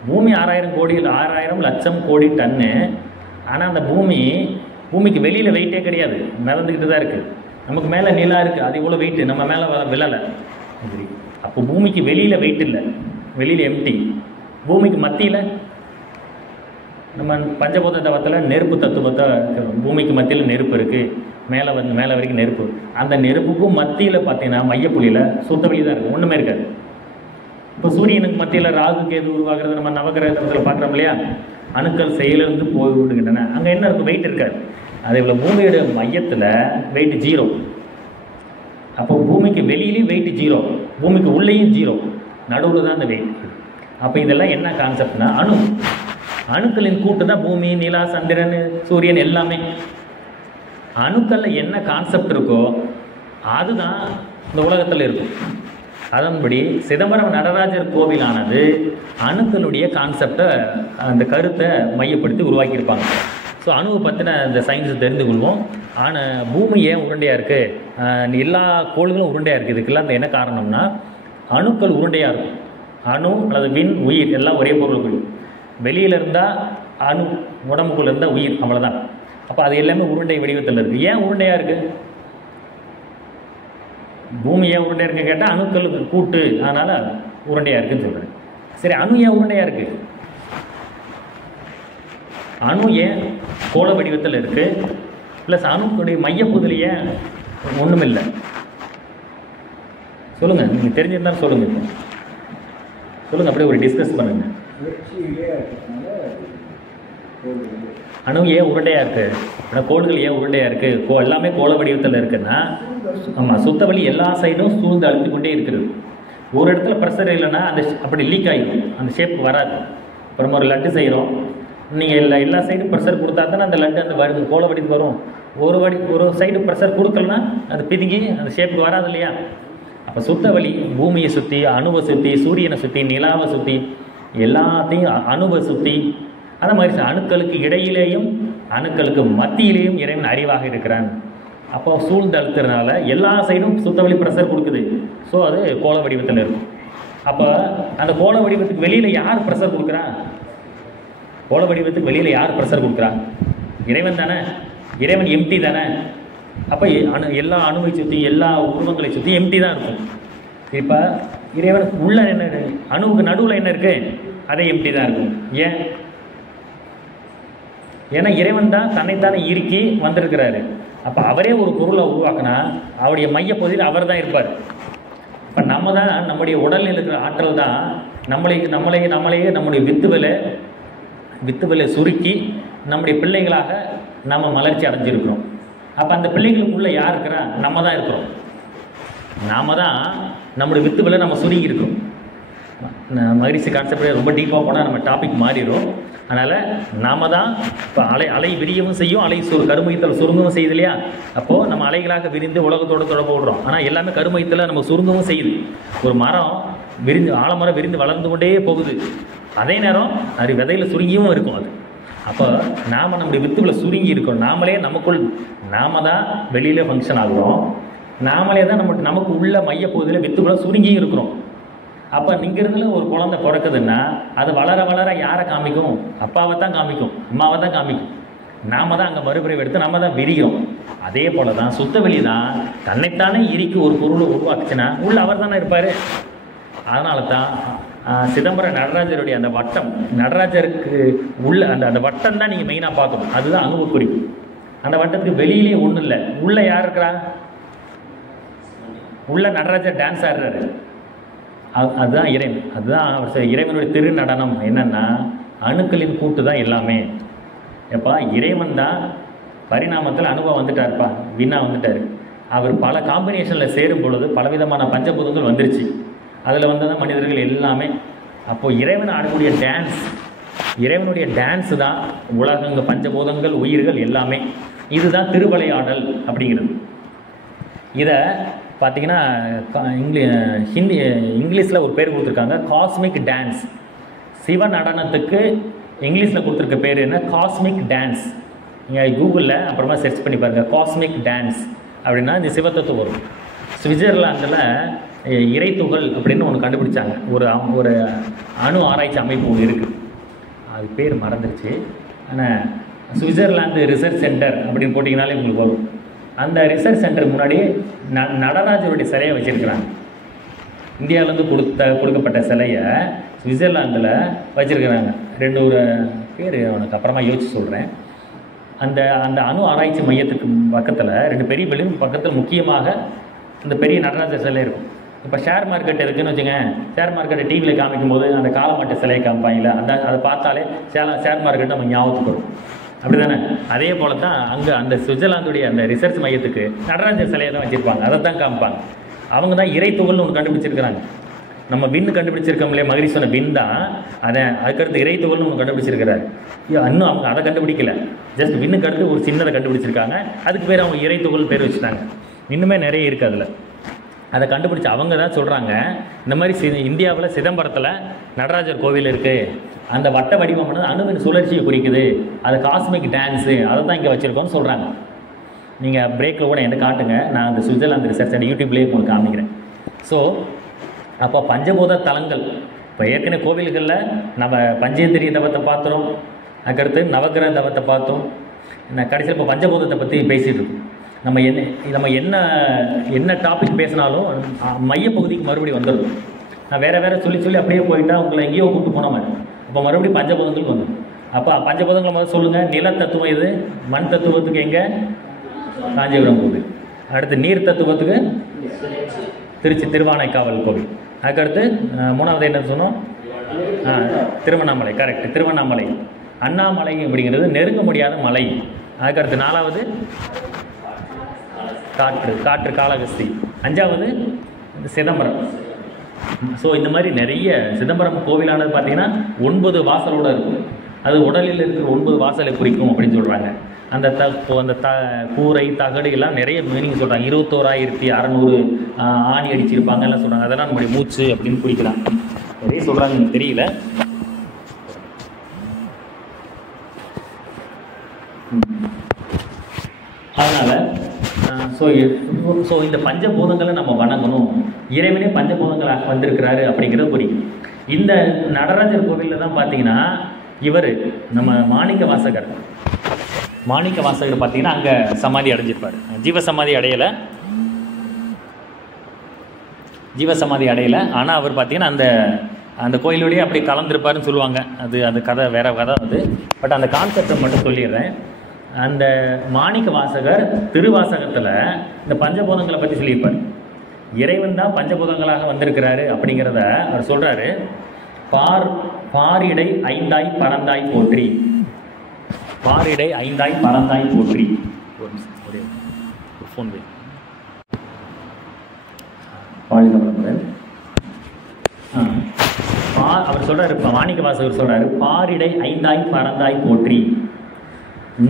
பூமி 6000 லட்சம் கோடி டன்னு. ஆனால் அந்த பூமிக்கு வெளியில் வெயிட்டே கிடையாது, மிதந்துக்கிட்டு தான் இருக்குது. நமக்கு மேலே நிலா இருக்குது, அது இவ்வளோ வெயிட்டு நம்ம மேலே விழலை. அப்போ பூமிக்கு வெளியில் வெயிட் இல்லை, வெளியில் எம்டி. பூமிக்கு மத்தியில் நம்ம பஞ்சபூத தவத்தில் நெருப்பு தத்துவத்தை, பூமிக்கு மத்தியில் நெருப்பு இருக்குது, மேலே வரைக்கும் நெருப்பு. அந்த நெருப்புக்கும் மத்தியில் பார்த்தீங்கன்னா மையப்புள்ளியில் சுத்த வெளி தான் இருக்குது, ஒன்றுமே இருக்காது. இப்போ சூரியனுக்கு மத்தியில் ராகு கேது உருவாகிறது நம்ம நவகிரகத்தில் பார்க்குறோம் இல்லையா, அணுக்கள் செயலிருந்து போய் விடுகின்றன. அங்கே என்ன இருக்குது? வெயிட் இருக்காது. அதே போல் பூமியோட மையத்தில் வெயிட் 0. அப்போ பூமிக்கு வெளியிலையும் வெயிட் 0, பூமிக்கு உள்ளேயும் 0, நடுவில் தான் அந்த வெயிட். அப்போ இதெல்லாம் என்ன கான்செப்ட்னா, அணுக்களின் கூட்டு தான் பூமி, நிலா, சந்திரன், சூரியன் எல்லாமே. அணுக்களில் என்ன கான்செப்ட் இருக்கோ அதுதான் இந்த உலகத்தில் இருக்கும். அதன்படி சிதம்பரம் நடராஜர் கோவிலானது அணுக்களுடைய கான்செப்டை, அந்த கருத்தை மையப்படுத்தி உருவாக்கியிருப்பாங்க. ஸோ அணுவை பற்றின இந்த சயின்ஸை தெரிந்து கொள்வோம். ஆனால் பூமி ஏன் உருண்டையாக இருக்குது, எல்லா கோள்களும் உருண்டையாக இருக்குது, இதுக்கெல்லாம் என்ன காரணம்னா அணுக்கள் உருண்டையாக இருக்கும். அணு அல்லது விண், உயிர் எல்லாம் ஒரே பொருளுக்குள். வெளியில் இருந்தால் அணு, உடம்புக்குள்ளே இருந்தால் உயிர், அவ்வளோதான். அப்போ அது எல்லாமே உருண்டை வடிவத்தில் இருக்குது. ஏன் உருண்டையாக இருக்குது? பூமி ஏன் உருண்டையாக இருக்குன்னு கேட்டால் அணுக்களுக்கு கூட்டு, அதனால் உருண்டையாக இருக்குதுன்னு சொல்கிறேன். சரி, அணு ஏன் உருண்டையாக இருக்குது? அணு ஏன் கோள வடிவத்தில் இருக்குது? ப்ளஸ் அணுக்களுடைய மையப்பகுதியில் ஏன் ஒன்றும் இல்லை? சொல்லுங்கள், நீங்கள் தெரிஞ்சிருந்தாலும் சொல்லுங்கள். சொல்லுங்கள், அப்படியே ஒரு டிஸ்கஸ் பண்ணுங்கள். அணு ஏன் உருண்டையாக இருக்குது? ஆனால் கோள்கள் ஏன் உருண்டையாக இருக்குது? எல்லாமே கோள வடிவத்தில் இருக்குன்னா, ஆமாம், சுத்தவெளி எல்லா சைடும் சூழ்ந்து அழுத்தி கொண்டே இருக்கிறது. ஒரு இடத்துல ப்ரெஷர் இல்லைன்னா அந்த அப்படி லீக் ஆகிடும், அந்த ஷேப் வராது. அப்புறம் ஒரு லட்டு செய்கிறோம், நீங்கள் எல்லா சைடும் ப்ரெஷர் கொடுத்தா தானே அந்த லட்டு அந்த வரும், கோள வடிவம் வரும். ஒரு சைடு ப்ரெஷர் கொடுக்கலன்னா அது பிதுங்கி அந்த ஷேப்புக்கு வராது இல்லையா? அப்போ சுத்தவெளி பூமியை சுற்றி, அணுவை சுற்றி, சூரியனை சுற்றி, நிலாவை சுற்றி, எல்லாத்தையும் அணுவை சுற்றி, அந்த மாதிரி அணுக்களுக்கு இடையிலேயும் அணுக்களுக்கு மத்தியிலேயும் இறைவன் அறிவாக இருக்கிறான். அப்போ சூழ்ந்து அழுத்துறதுனால எல்லா சைடும் சுத்தவெளி ப்ரெஷர் கொடுக்குது. ஸோ அது கோள வடிவத்தில் இருக்கும். அப்போ அந்த கோள வடிவத்துக்கு வெளியில் யார் ப்ரெஷர் கொடுக்குறா? கோள வடிவத்துக்கு வெளியில் யார் ப்ரெஷர் கொடுக்குறா? இறைவன் தானே. இறைவன் எம்டி தானே. அப்போ எல்லா அணுவை சுற்றி, எல்லா உருவங்களை சுற்றி எம்டி தான் இருக்கும். இப்போ இறைவனுக்கு உள்ள என்ன, அணுவுக்கு நடுவில் என்ன இருக்குது? அதே எம்டி தான் இருக்கும். ஏன்? ஏன்னா இறைவன் தான் தன்னைத்தானே இறுக்கி வந்திருக்கிறாரு. அப்போ அவரே ஒரு பொருளை உருவாக்கினா அவருடைய மையப்பகுதியில் அவர் தான் இருப்பார். இப்போ நம்ம தான், நம்முடைய உடலில் இருக்கிற ஆற்றல் தான் நம்மளையே நம்முடைய வித்துவலை சுருக்கி நம்முடைய பிள்ளைகளாக நம்ம மலர்ச்சி அடைஞ்சிருக்கிறோம். அப்போ அந்த பிள்ளைகளுக்குள்ளே யார் இருக்கிறா? நம்ம தான் இருக்கிறோம். நாம தான் நம்முடைய வித்துவலை நம்ம சுருங்கி இருக்கிறோம். மகிழ்ச்சி கான்செப்ட் ரொம்ப டீப்பாக போனால் நம்ம டாபிக் மாறிடும். அதனால் நாம தான் இப்போ அலை விரியவும் செய்யும், கருமையத்தில் சுருங்கவும் செய்யுது இல்லையா? அப்போது நம்ம அலைகளாக விரிந்து உலகத்தோடு தொடர்பு விடுறோம். ஆனால் எல்லாமே கருமையத்தில் நம்ம சுருங்கவும் செய்யுது. ஒரு மரம் ஆலமரம் விரிந்து வளர்ந்து கொண்டே போகுது, அதே நேரம் அது விதையில் சுருங்கியும் இருக்கும். அது அப்போ நாம் நம்முடைய வித்துக்களை சுருங்கி இருக்கோம். நாம தான் வெளியில் ஃபங்க்ஷன் ஆகுறோம். நாமளே தான் நமக்கு உள்ள மையப்பகுதியில் வித்துக்களை சுருங்கியும் இருக்கிறோம். அப்போ இங்கிருந்து ஒரு குழந்தை பிறக்குதுன்னா அது வளர வளர யாரை காமிக்கும்? அப்பாவை தான் காமிக்கும், அம்மாவை தான் காமிக்கும். நாம தான் அங்கே மறுபிறவை எடுத்து நம்ம தான் விரிகிறோம். அதே போல தான் சுத்தவெளி தான் தன்னைத்தானே இறுக்கி ஒரு பொருளை உருவாக்குச்சுன்னா உள்ள அவர் தானே இருப்பார். அதனால தான் சிதம்பரம் நடராஜருடைய அந்த வட்டம், நடராஜருக்கு உள்ள அந்த வட்டம் தான் நீங்கள் மெயினாக பார்க்கணும். அதுதான் அனுபவ குறிப்பு. அந்த வட்டத்துக்கு வெளியிலே ஒன்றும் இல்லை, உள்ள யார் இருக்கிறா? உள்ள நடராஜர் டான்ஸ் ஆடுறாரு. அதுதான் இறைவன். அதுதான் இறைவனுடைய திருநடனம். என்னென்னா அணுக்களின் கூட்டு தான் எல்லாமே. எப்பா இறைவன் தான் பரிணாமத்தில் அனுபவம் வந்துட்டார்ப்பா, வினா வந்துட்டார். அவர் பல காம்பினேஷனில் சேரும் பொழுது பலவிதமான பஞ்சபூதங்கள் வந்துருச்சு. அதில் வந்ததான் மனிதர்கள் எல்லாமே. அப்போது இறைவன் ஆடக்கூடிய இறைவனுடைய டான்ஸு தான் உலகங்கள், பஞ்சபூதங்கள், உயிர்கள் எல்லாமே. இதுதான் திருவிளையாடல் அப்படிங்கிறது. இதை பார்த்தீங்கன்னா இங்கிலீஷில் ஒரு பேர் கொடுத்துருக்காங்க, காஸ்மிக் டான்ஸ். சிவ நடனத்துக்கு இங்கிலீஷில் கொடுத்துருக்க பேர் என்ன? Cosmic dance. நீங்கள் கூகுளில் அப்புறமா சர்ச் பண்ணி பாருங்கள், காஸ்மிக் டான்ஸ் அப்படின்னா இந்த சிவத்தத்துவம் வரும். சுவிட்சர்லாந்தில் இறைத்துகள் அப்படின்னு ஒன்று கண்டுபிடிச்சாங்க. ஒரு அணு ஆராய்ச்சி அமைப்பு ஒன்று இருக்குது, அது பேர் மறந்துடுச்சு. ஆனால் சுவிட்சர்லாந்து ரிசர்ச் சென்டர் அப்படின்னு போட்டிங்கனாலே உங்களுக்கு வரும். அந்த ரிசர்ச் சென்டருக்கு முன்னாடி நடராஜருடைய சிலையை வச்சுருக்கிறாங்க. இந்தியாவிலேருந்து கொடுக்கப்பட்ட சிலையை சுவிட்சர்லாந்தில் வச்சுருக்கிறாங்க. ஒரு பேர் உனக்கு அப்புறமா யோசிச்சு சொல்கிறேன். அந்த அணு ஆராய்ச்சி மையத்துக்கு பக்கத்தில் 2 பெரிய பில்டிங் பக்கத்தில் முக்கியமாக இந்த பெரிய நடராஜர் சிலை இருக்கும். இப்போ ஷேர் மார்க்கெட் இருக்குதுன்னு வச்சுங்க, ஷேர் மார்க்கெட்டை டிவியில் காமிக்கும் போது அந்த காலமாட்டு சிலையை காமிப்பாங்களே, அதை பார்த்தாலே ஷேர் மார்க்கெட் நம்ம ஞாபகத்துக்கு வரும். அப்படி தானே? அதே போல தான் அங்கே அந்த சுவிட்சர்லாந்துடைய அந்த ரிசர்ச் மையத்துக்கு நடராஜர் சிலையை தான் வச்சுருப்பாங்க, அதை தான் காமிப்பாங்க. அவங்க தான் இறைத்துகள்னு ஒன்று கண்டுபிடிச்சிருக்கிறாங்க. நம்ம விண்ணு கண்டுபிடிச்சிருக்கோம்லையே, மகரிஷி சொன்ன வின் தான். அதை அதுக்கடுத்து இறை துகள்னு ஒன்று கண்டுபிடிச்சிருக்கிறாரு. இன்னும் அவங்க அதை கண்டுபிடிக்கல, ஜஸ்ட் விண்ணுக்கு அடுத்து ஒரு சின்னதை கண்டுபிடிச்சிருக்காங்க. அதுக்கு பேர் அவங்க இறை துகள் பேர் வச்சுட்டாங்க. இன்னுமே நிறைய இருக்குது அதில். அதை கண்டுபிடிச்சி அவங்க தான் சொல்கிறாங்க, இந்த மாதிரி இந்தியாவில் சிதம்பரத்தில் நடராஜர் கோவில் இருக்குது, அந்த வட்ட வடிவம்னு அணுவின் சுழற்சியை குறிக்குது, அது காஸ்மிக் டான்ஸு, அதை தான் இங்கே வச்சுருக்கோம்னு சொல்கிறாங்க. நீங்கள் பிரேக்கில் கூட என்ன காட்டுங்க, நான் அந்த சுவிட்சர்லாந்து ரிசர்ச் அண்ட் யூடியூப்லேயே உங்களுக்கு காமிக்கிறேன். ஸோ அப்போ பஞ்சபூத தலங்கள், இப்போ ஏற்கனவே கோவில்களில் நம்ம பஞ்சேந்திரிய தவத்தை பார்த்தோம், அதுக்கடுத்து நவகிரக தவத்தை பார்த்தோம், கடைசியில் இப்போ பஞ்சபூதத்தை பற்றி பேசிகிட்டு இருக்கோம். நம்ம என்ன டாபிக் பேசினாலும் மையப்பகுதிக்கு மறுபடியும் வந்துடும். நான் வேறு சொல்லி அப்படியே போயிட்டா உங்களை எங்கேயோ கூப்பிட்டு போன மாதிரி. அப்போ மறுபடியும் பஞ்சபூதங்களுக்கு வந்துடும். அப்போ பஞ்சபூதங்களை முதல்ல சொல்லுங்கள். நில தத்துவம் இது, மண் தத்துவத்துக்கு எங்கே? காஞ்சிபுரம் கோவில். அடுத்து நீர் தத்துவத்துக்கு திருச்சி திருவானைக்காவல் கோவில். அதுக்கடுத்து மூணாவது என்ன சொன்னோம்? திருவண்ணாமலை. கரெக்ட், திருவண்ணாமலை. அண்ணாமலை அப்படிங்கிறது நெருங்க முடியாத மலை. அதுக்கடுத்து நாலாவது காற்று காளகஸ்தி. அஞ்சாவது சிதம்பரம். ஸோ இந்த மாதிரி நிறைய சிதம்பரம் கோவிலானது பார்த்தீங்கன்னா 9 வாசலோடு இருக்கும். அது உடலில் இருக்கிற 9 வாசலை குறிக்கும் அப்படின்னு சொல்கிறாங்க. அந்த கூரை தகடு எல்லாம் நிறைய மீனிங் சொல்கிறாங்க. 21,600 ஆணி அடிச்சிருப்பாங்க எல்லாம் சொல்கிறாங்க. அதெல்லாம் நம்முடைய மூச்சு அப்படின்னு குறிக்கிறாங்க. நிறைய சொல்கிறாங்க, எனக்கு தெரியல. அதனால் ஸோ இந்த பஞ்சபூதங்களை நம்ம வணங்கணும். இறைவனே பஞ்சபூதங்களாக வந்திருக்கிறாரு அப்படிங்கிறது புரியும். இந்த நடராஜர் கோவிலில் தான் பார்த்தீங்கன்னா இவர் நம்ம மாணிக்க வாசகர் பார்த்தீங்கன்னா அங்கே சமாதி அடைஞ்சிருப்பார். ஜீவசமாதி அடையலை. ஆனால் அவர் பார்த்தீங்கன்னா அந்த கோயிலோடையே அப்படி கலந்துருப்பாருன்னு சொல்லுவாங்க. அது கதை வேற கதை அது. பட் அந்த கான்செப்டை மட்டும் சொல்லிடுறேன். அந்த மாணிக்க வாசகர் திருவாசகத்தில் இந்த பஞ்சபூதங்களை பற்றி சொல்லியிருப்பார். இறைவன் தான் பஞ்சபூதங்களாக வந்திருக்கிறாரு அப்படிங்கிறத அவர் சொல்கிறாரு. பாரிடை ஐந்தாய் பறந்தாய் போற்றி, பாரிடை ஐந்தாய் பறந்தாய் போற்றி. ஃபோன் அவர் சொல்கிறார், இப்போ மாணிக்க வாசகர் சொல்கிறாரு, பாரிடை ஐந்தாய் பறந்தாய் போற்றி,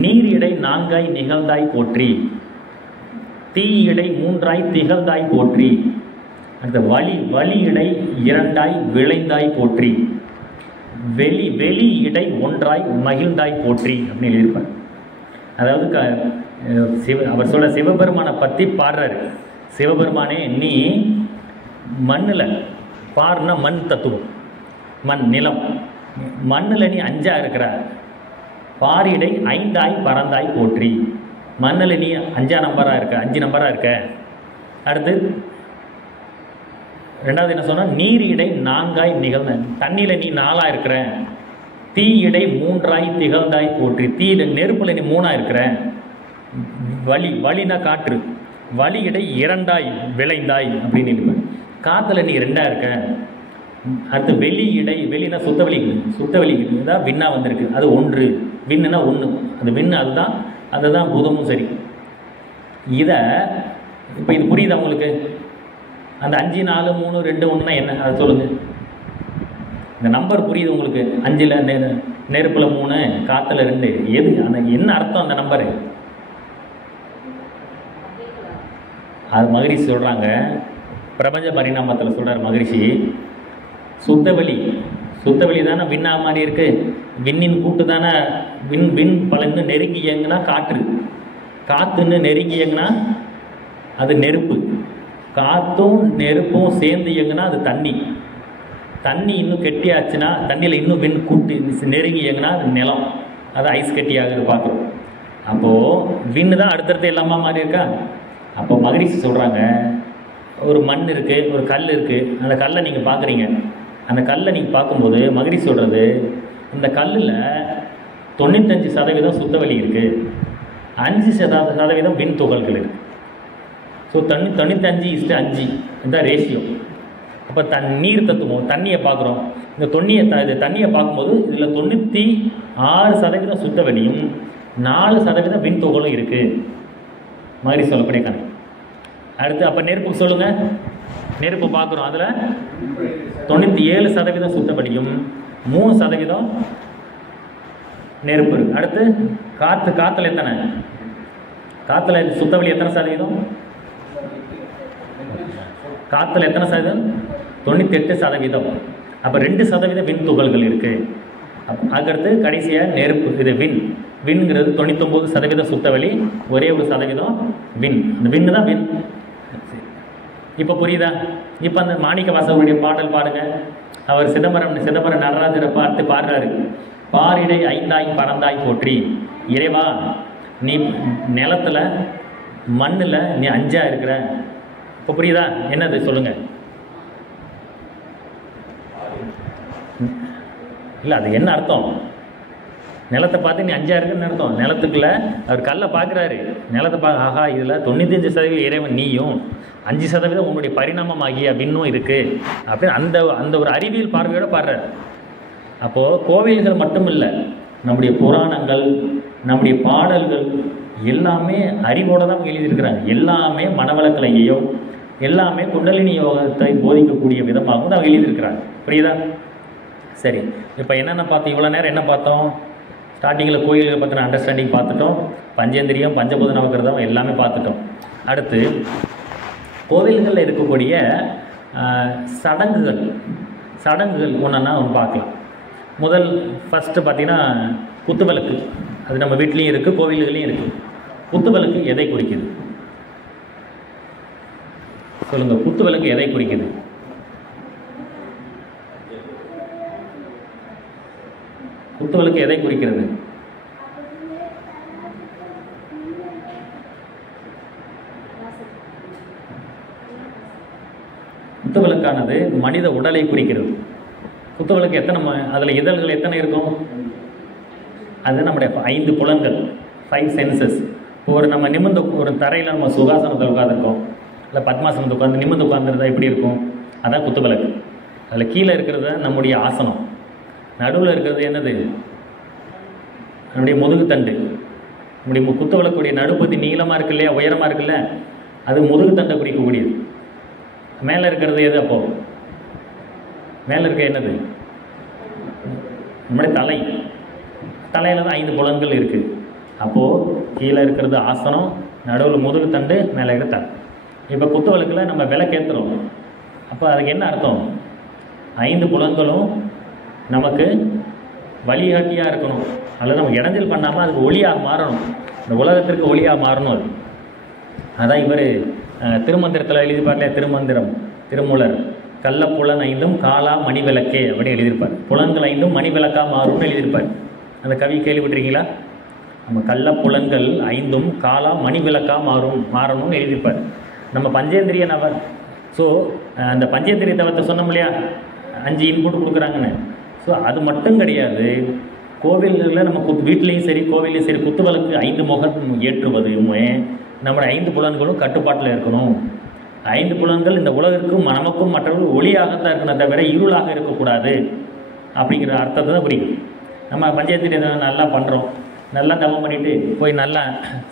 நீரிடை 4ஆய் நிகழ்ந்தாய் போற்றி, தீயிடை 3ஆய் திகழ்ந்தாய் போற்றி, அந்த வலியிடை 2ஆய் விளைந்தாய் போற்றி, வெளி இடை 1ஆய் மகிழ்ந்தாய் போற்றி அப்படின்னு எழுதியிருப்பார். அதாவது அவர் சொல்ல சிவபெருமானை பற்றி பாடுறாரு. சிவபெருமானே, நீ மண்ணில் பாருன்னா மண் தத்துவம், மண் நிலம், மண்ணில் நீ 5ஆக இருக்கிற, பாரிடை 5ஆய் பறந்தாய் போற்றி, மண்ணில் நீ 5 நம்பராக இருக்க, 5 நம்பராக இருக்க. அடுத்து ரெண்டாவது என்ன சொன்னால், நீர் இடை 4ஆய் நிகழ்ந்த, தண்ணியில் நீ 4ஆக இருக்கிற, தீ இடை 3ஆய் திகழ்ந்தாய் போற்றி, தீயில் நெருப்பில் நீ 3ஆக இருக்கிற, வலினா காற்று, வலி இடை 2ஆய் விளைந்தாய் அப்படின்னு இருப்பேன், காற்றுல நீ 2ஆக இருக்க. அடுத்து வெளினா சுத்தவெளிக்குது தான் விண்ணா வந்திருக்கு, அது 1, விண்ணுனா 1, அந்த விண்ணு அதுதான் பூதமும் சரி. இதை இப்போ இது புரியுதா உங்களுக்கு? அந்த 5, 4, 3, 2, 1னா என்ன, அதை சொல்லுங்கள். இந்த நம்பர் புரியுது உங்களுக்கு? 5ல் நெருப்பில் 3, காற்றுல 2, எது அந்த என்ன அர்த்தம் அந்த நம்பரு? அது மகரிஷி சொல்கிறாங்க, பிரபஞ்ச பரிணாமத்தில் சொல்கிறார் மகரிஷி, சுத்தவெளி தானே விண்ணா மாதிரி இருக்குது, விண்ணின் கூட்டு தானே விண் பலன்னு நெருங்கி இயங்குனா காற்றுன்னு நெருங்கி இயங்குனா அது நெருப்பு, காற்றும் நெருப்பும் சேர்ந்து இயங்குனா அது தண்ணி இன்னும் கெட்டியாச்சுன்னா, தண்ணியில் இன்னும் விண் கூட்டு நெருங்கி இயங்குனா அது நிலம், அது ஐஸ் கட்டியாகுது பார்க்குறோம். அப்போது விண்ணு தான் அடுத்தடுத்து எல்லாமா மாதிரி இருக்கா. அப்போ மகரிஷி சொல்கிறாங்க, ஒரு மண் இருக்குது, ஒரு கல் இருக்குது, அந்த கல்லை நீங்கள் பார்க்குறீங்க. அந்த கல்லை நீங்கள் பார்க்கும்போது மகரிஷி சொல்கிறது, இந்த கல்லில் 95% சுத்தவெளி இருக்குது, 5% விண் துகள்கள் இருக்குது. ஸோ 95:5 இதுதான் ரேஷியோ. அப்போ நீர் தத்துவம் தண்ணியை பார்க்குறோம். இந்த தண்ணியை பார்க்கும்போது இதில் 96% சுத்தவெளியும் 4% விண் துகளும் இருக்குது மகரிஷி சொல்லக்கூடிய கணக்கு. அடுத்து அப்போ நெருப்புக்கு சொல்லுங்கள், நெருப்பு பார்க்குறோம். அதில் 97% சுத்தவெளியும் 3% நெருப்பு இருக்கு. அடுத்து காற்றுல எத்தனை? காற்றுல சுத்தவெளி எத்தனை சதவீதம்? காற்றுல எத்தனை சதவீதம்? 98%. அப்போ 2% விண் துகள்கள் இருக்குது. அதுக்கடுத்து கடைசியாக நெருப்பு. இது விண்ங்கிறது 99% சுத்தவெளி, ஒரே ஒரு சதவீதம் விண். அந்த விண்ணு தான் விண். இப்போ புரியுதா? இப்போ அந்த மாணிக்க வாசகருடைய பாடல் பாருங்க. அவர் சிதம்பரம் நடராஜரை பார்த்து பாடுறாரு. பாரிடை ஐந்தாய் பறந்தாய் போற்றி. இறைவா, நீ நிலத்துல மண்ணில் நீ 5 இருக்கிற. இப்போ புரியுதா? என்னது சொல்லுங்க. இல்லை, அது என்ன அர்த்தம்? நிலத்தை பார்த்து நீ 5 இருக்குன்னு அர்த்தம். நிலத்துக்குள்ள அவர் கல்லை பார்க்குறாரு. நிலத்தை ஆஹா, இதில் 95% இறைவன் நீயும், 5% உன்னுடைய பரிணாமமாகிய விண்ணும் இருக்குது அப்படின்னு அந்த ஒரு அறிவியல் பார்வையோடு பாடுறாரு. அப்போது கோவில்கள் மட்டும் இல்லை, நம்முடைய புராணங்கள், நம்முடைய பாடல்கள் எல்லாமே அறிவோடு தான் எழுதியிருக்கிறாங்க. எல்லாமே மனவளக்கலையோ, எல்லாமே குண்டலினி யோகத்தை போதிக்கக்கூடிய விதமாகவும் தான் எழுதியிருக்கிறாங்க. புரியுதா? சரி, இப்போ என்னென்ன பார்த்தோம்? இவ்வளோ நேரம் என்ன பார்த்தோம்? ஸ்டார்டிங்கில் கோயில்களை பற்றின அண்டர்ஸ்டாண்டிங் பார்த்துட்டோம். பஞ்சேந்திரியம், பஞ்சபூத நவகிரதம் எல்லாமே பார்த்துட்டோம். அடுத்து கோவில்களில் இருக்கக்கூடிய சடங்குகள் ஒன்றா ஒன்று பார்க்கலாம். ஃபஸ்ட்டு பார்த்திங்கன்னா குத்துவிளக்கு. அது நம்ம வீட்லேயும் இருக்குது, கோவில்களையும் இருக்குது. குத்துவிளக்கு எதை குறிக்குது சொல்லுங்கள்? குத்துவிளக்கு எதை குறிக்குது? குத்துவிளக்கு எதை குறிக்கிறது? குத்துவிளக்கானது மனித உடலை குறிக்கிறது. குத்துவிளக்கு அதில் இதழ்கள் எத்தனை இருக்கும்? அது நம்முடைய 5 புலன்கள், 5 சென்சஸ். நம்ம நிமிர்ந்து ஒரு தரையில் நம்ம சுகாசனத்தில் உட்காந்துருக்கோம், இல்லை பத்மாசனத்தை உட்காந்து நிமிர்ந்து உட்காந்துருந்தா எப்படி இருக்கும்? அதான் குத்துவிளக்கு. அதில் கீழே இருக்கிறது நம்முடைய ஆசனம், நடுவில் இருக்கிறது என்னது? நம்முடைய முதுகுத்தண்டு. நம்முடைய குத்துவிளக்குடைய நடுப்பகுதி நீளமாக இருக்கு இல்லையா, உயரமாக இருக்குல்ல, அது முதுகுத்தண்டை குறிக்கக்கூடியது. மேலே இருக்கிறது எது? அப்போது மேலே இருக்க என்னது? நம்முடைய தலையில் தான் 5 புலன்கள் இருக்குது. அப்போது கீழே இருக்கிறது ஆசனம், நடுவில் முதுகுத்தண்டு, மேலே இருக்கிற தலை. இப்போ குத்துவிளக்கில் நம்ம விளக்கேற்றுறோம். அப்போ அதுக்கு என்ன அர்த்தம்? 5 புலன்களும் நமக்கு வழிகாட்டியாக இருக்கணும், அல்லது நம்ம இடைஞ்சல் பண்ணாமல் அதுக்கு ஒளியாக மாறணும், இந்த உலகத்திற்கு ஒளியாக மாறணும். அதான் இவர் திருமந்திரத்தில் எழுதிப்பார்லையா, திருமூலர் கள்ளப்புலன் 5 காலா மணி விளக்கே அப்படின்னு எழுதியிருப்பார். புலன்கள் 5 மணி விளக்காக மாறும்னு எழுதியிருப்பார். அந்த கவி கேள்விப்பட்டிருக்கீங்களா? நம்ம கள்ளப்புலன்கள் 5 காலா மணி விளக்காக மாறணும்னு எழுதியிருப்பார். நம்ம பஞ்சேந்திரிய நவர். ஸோ அந்த பஞ்சேந்திரிய தவத்தை சொன்னோம் இல்லையா, 5 இன்புட் கொடுக்குறாங்கன்னு. ஸோ அது மட்டும் கிடையாது, கோவில்களில் நம்ம வீட்லேயும் சரி கோவிலையும் சரி குத்துவிளக்கு 5 முகம் ஏற்றுவதுமே நம்முடைய 5 புலன்களும் கட்டுப்பாட்டில் இருக்கணும். 5 புலன்கள் இந்த உலகிற்கும் நமக்கும் மற்றவர்கள் ஒளியாகத்தான் இருக்கணும், தவிர இருளாக இருக்கக்கூடாது அப்படிங்கிற அர்த்தத்தை தான் புரியும். நம்ம பஞ்சாயத்து நல்லா பண்ணுறோம், நல்லா தவம் பண்ணிவிட்டு போய் நல்லா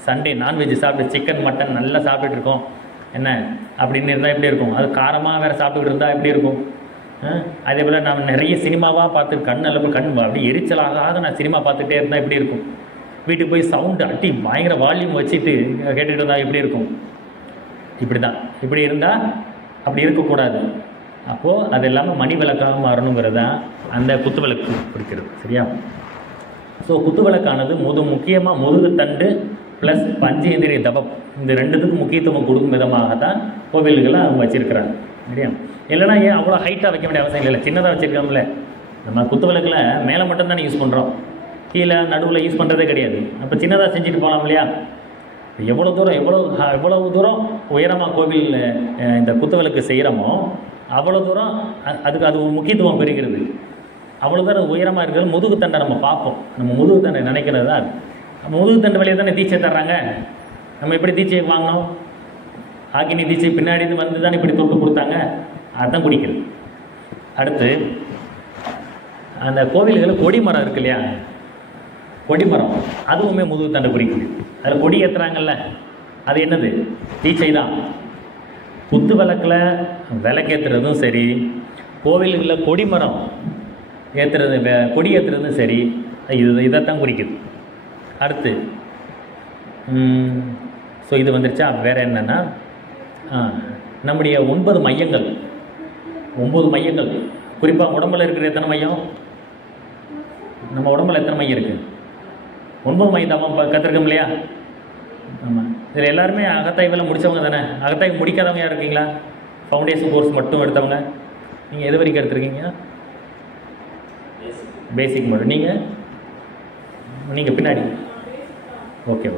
சண்டே நான்வெஜ் சாப்பிட்டு சிக்கன் மட்டன் நல்லா சாப்பிட்டுட்டு இருக்கோம், என்ன அப்படின்னு இருந்தால் எப்படி இருக்கும்? அது காரமாக வேறு சாப்பிட்டுக்கிட்டு இருந்தால் எப்படி இருக்கும்? அதே போல் நான் நிறைய சினிமாவாக பார்த்து கண் அப்படி எரிச்சலாகாத நான் சினிமா பார்த்துட்டே இருந்தால் எப்படி இருக்கும்? வீட்டுக்கு போய் சவுண்டு அட்டி பயங்கர வால்யூம் வச்சுட்டு கேட்டுகிட்டு இருந்தால் எப்படி இருக்கும்? இப்படி இருந்தால் அப்படி இருக்கக்கூடாது. அப்போது அது எல்லாமே மணி விளக்காக மாறணுங்கிறது தான் அந்த குத்துவிளக்கு பிடிக்கிறது. சரியா? ஸோ குத்துவிளக்கானது முக்கியமாக முதுகுத்தண்டு ப்ளஸ் பஞ்சேந்திரிய தபம், இந்த 2த்துக்கும் முக்கியத்துவம் கொடுக்கும் விதமாக தான் கோவில்களை அவங்க வச்சுருக்கிறாங்க. சரியா? இல்லைனா ஏன் அவ்வளோ ஹைட்டாக வைக்க வேண்டிய அவசியம் இல்லை, சின்னதாக வச்சுருக்காங்களே. நம்ம குத்துவிளக்கில் மேலே மட்டும்தானே யூஸ் பண்ணுறோம், கீழே நடுவில் யூஸ் பண்ணுறதே கிடையாது. அப்போ சின்னதாக செஞ்சுட்டு போகலாம் இல்லையா? எவ்வளவு தூரம் உயரமாக கோவில் இந்த குத்துவிளக்கு செய்கிறோமோ அவ்வளோ தூரம் அது ஒரு முக்கியத்துவம் பெறுகிறது. அவ்வளோ தூரம் உயரமாக இருக்கிறது முதுகுத்தண்டை நம்ம பார்ப்போம். நம்ம முதுகுத்தண்டை நினைக்கிறது தான் அது. முதுகுத்தண்டை வழியாக தானே தீட்சை தர்றாங்க. நம்ம எப்படி தீட்சை வாங்கினோம்? ஆக்கினி தீட்சை பின்னாடி வந்து தானே இப்படி தொட்டு கொடுத்தாங்க, அதுதான் குடிக்கிறது. அடுத்து அந்த கோவில்களில் கொடிமரம் இருக்கு இல்லையா, கொடிமரம் அதுவுமே முதுகுத்தண்டை குறிக்குது. அதில் கொடி ஏற்றுறாங்கல்ல, அது என்னது? தீட்சை தான். குத்து விளக்கில் விளக்கேற்றுறதும் சரி, கோவில்களில் கொடிமரம் ஏற்றுறது கொடி ஏற்றுறதும் சரி, இதைத்தான் குறிக்குது. அடுத்து ஸோ இது வந்துருச்சா. வேறு என்னென்னா நம்முடைய 9 மையங்கள், 9 மையங்கள், குறிப்பாக உடம்புல இருக்கிற எத்தனை மையம், நம்ம உடம்புல எத்தனை மையம் இருக்குது? 9 மையம் தான் கற்றுருக்கோம் இல்லையா? ஆமாம். இதில் எல்லாருமே அகத்தாய்வெல்லாம் முடித்தவங்க தானே? அகத்தாய்வு முடிக்காதவங்க யார் இருக்கீங்களா? ஃபவுண்டேஷன் கோர்ஸ் மட்டும் எடுத்தவங்க. நீங்கள் எது வரைக்கும் எடுத்துருக்கீங்க? பேசிக் மட்டும். நீங்கள் பின்னாடி ஓகே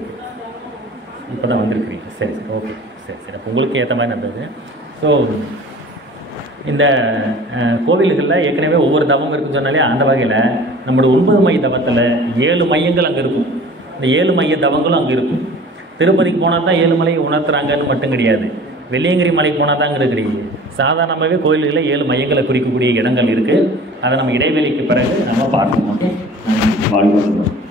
இப்போ தான் வந்திருக்கிறீங்க. சரி ஓகே சரி. அப்போ உங்களுக்கு ஏற்ற மாதிரி நடந்தது. ஸோ இந்த கோவில்களில் ஏற்கனவே ஒவ்வொரு தவம் இருக்குன்னு சொன்னாலே, அந்த வகையில் நம்மளோட 9 மைய தவத்தில் 7 மையங்கள் அங்கே இருக்கும். இந்த 7 மைய தவங்களும் அங்கே இருக்கும். திருப்பதிக்கு போனால் தான் 7 மலையை உணர்த்துறாங்கன்னு மட்டும் கிடையாது. வெள்ளியங்கிரி மலைக்கு போனால் தான் அங்கே கிடையாது. சாதாரணமாகவே கோயில்களில் 7 மையங்களை குறிக்கக்கூடிய இடங்கள் இருக்குது. அதை நம்ம இடைவெளிக்கு பிறகு நம்ம பார்க்கணும். ஓகே, வாழ்க்கை.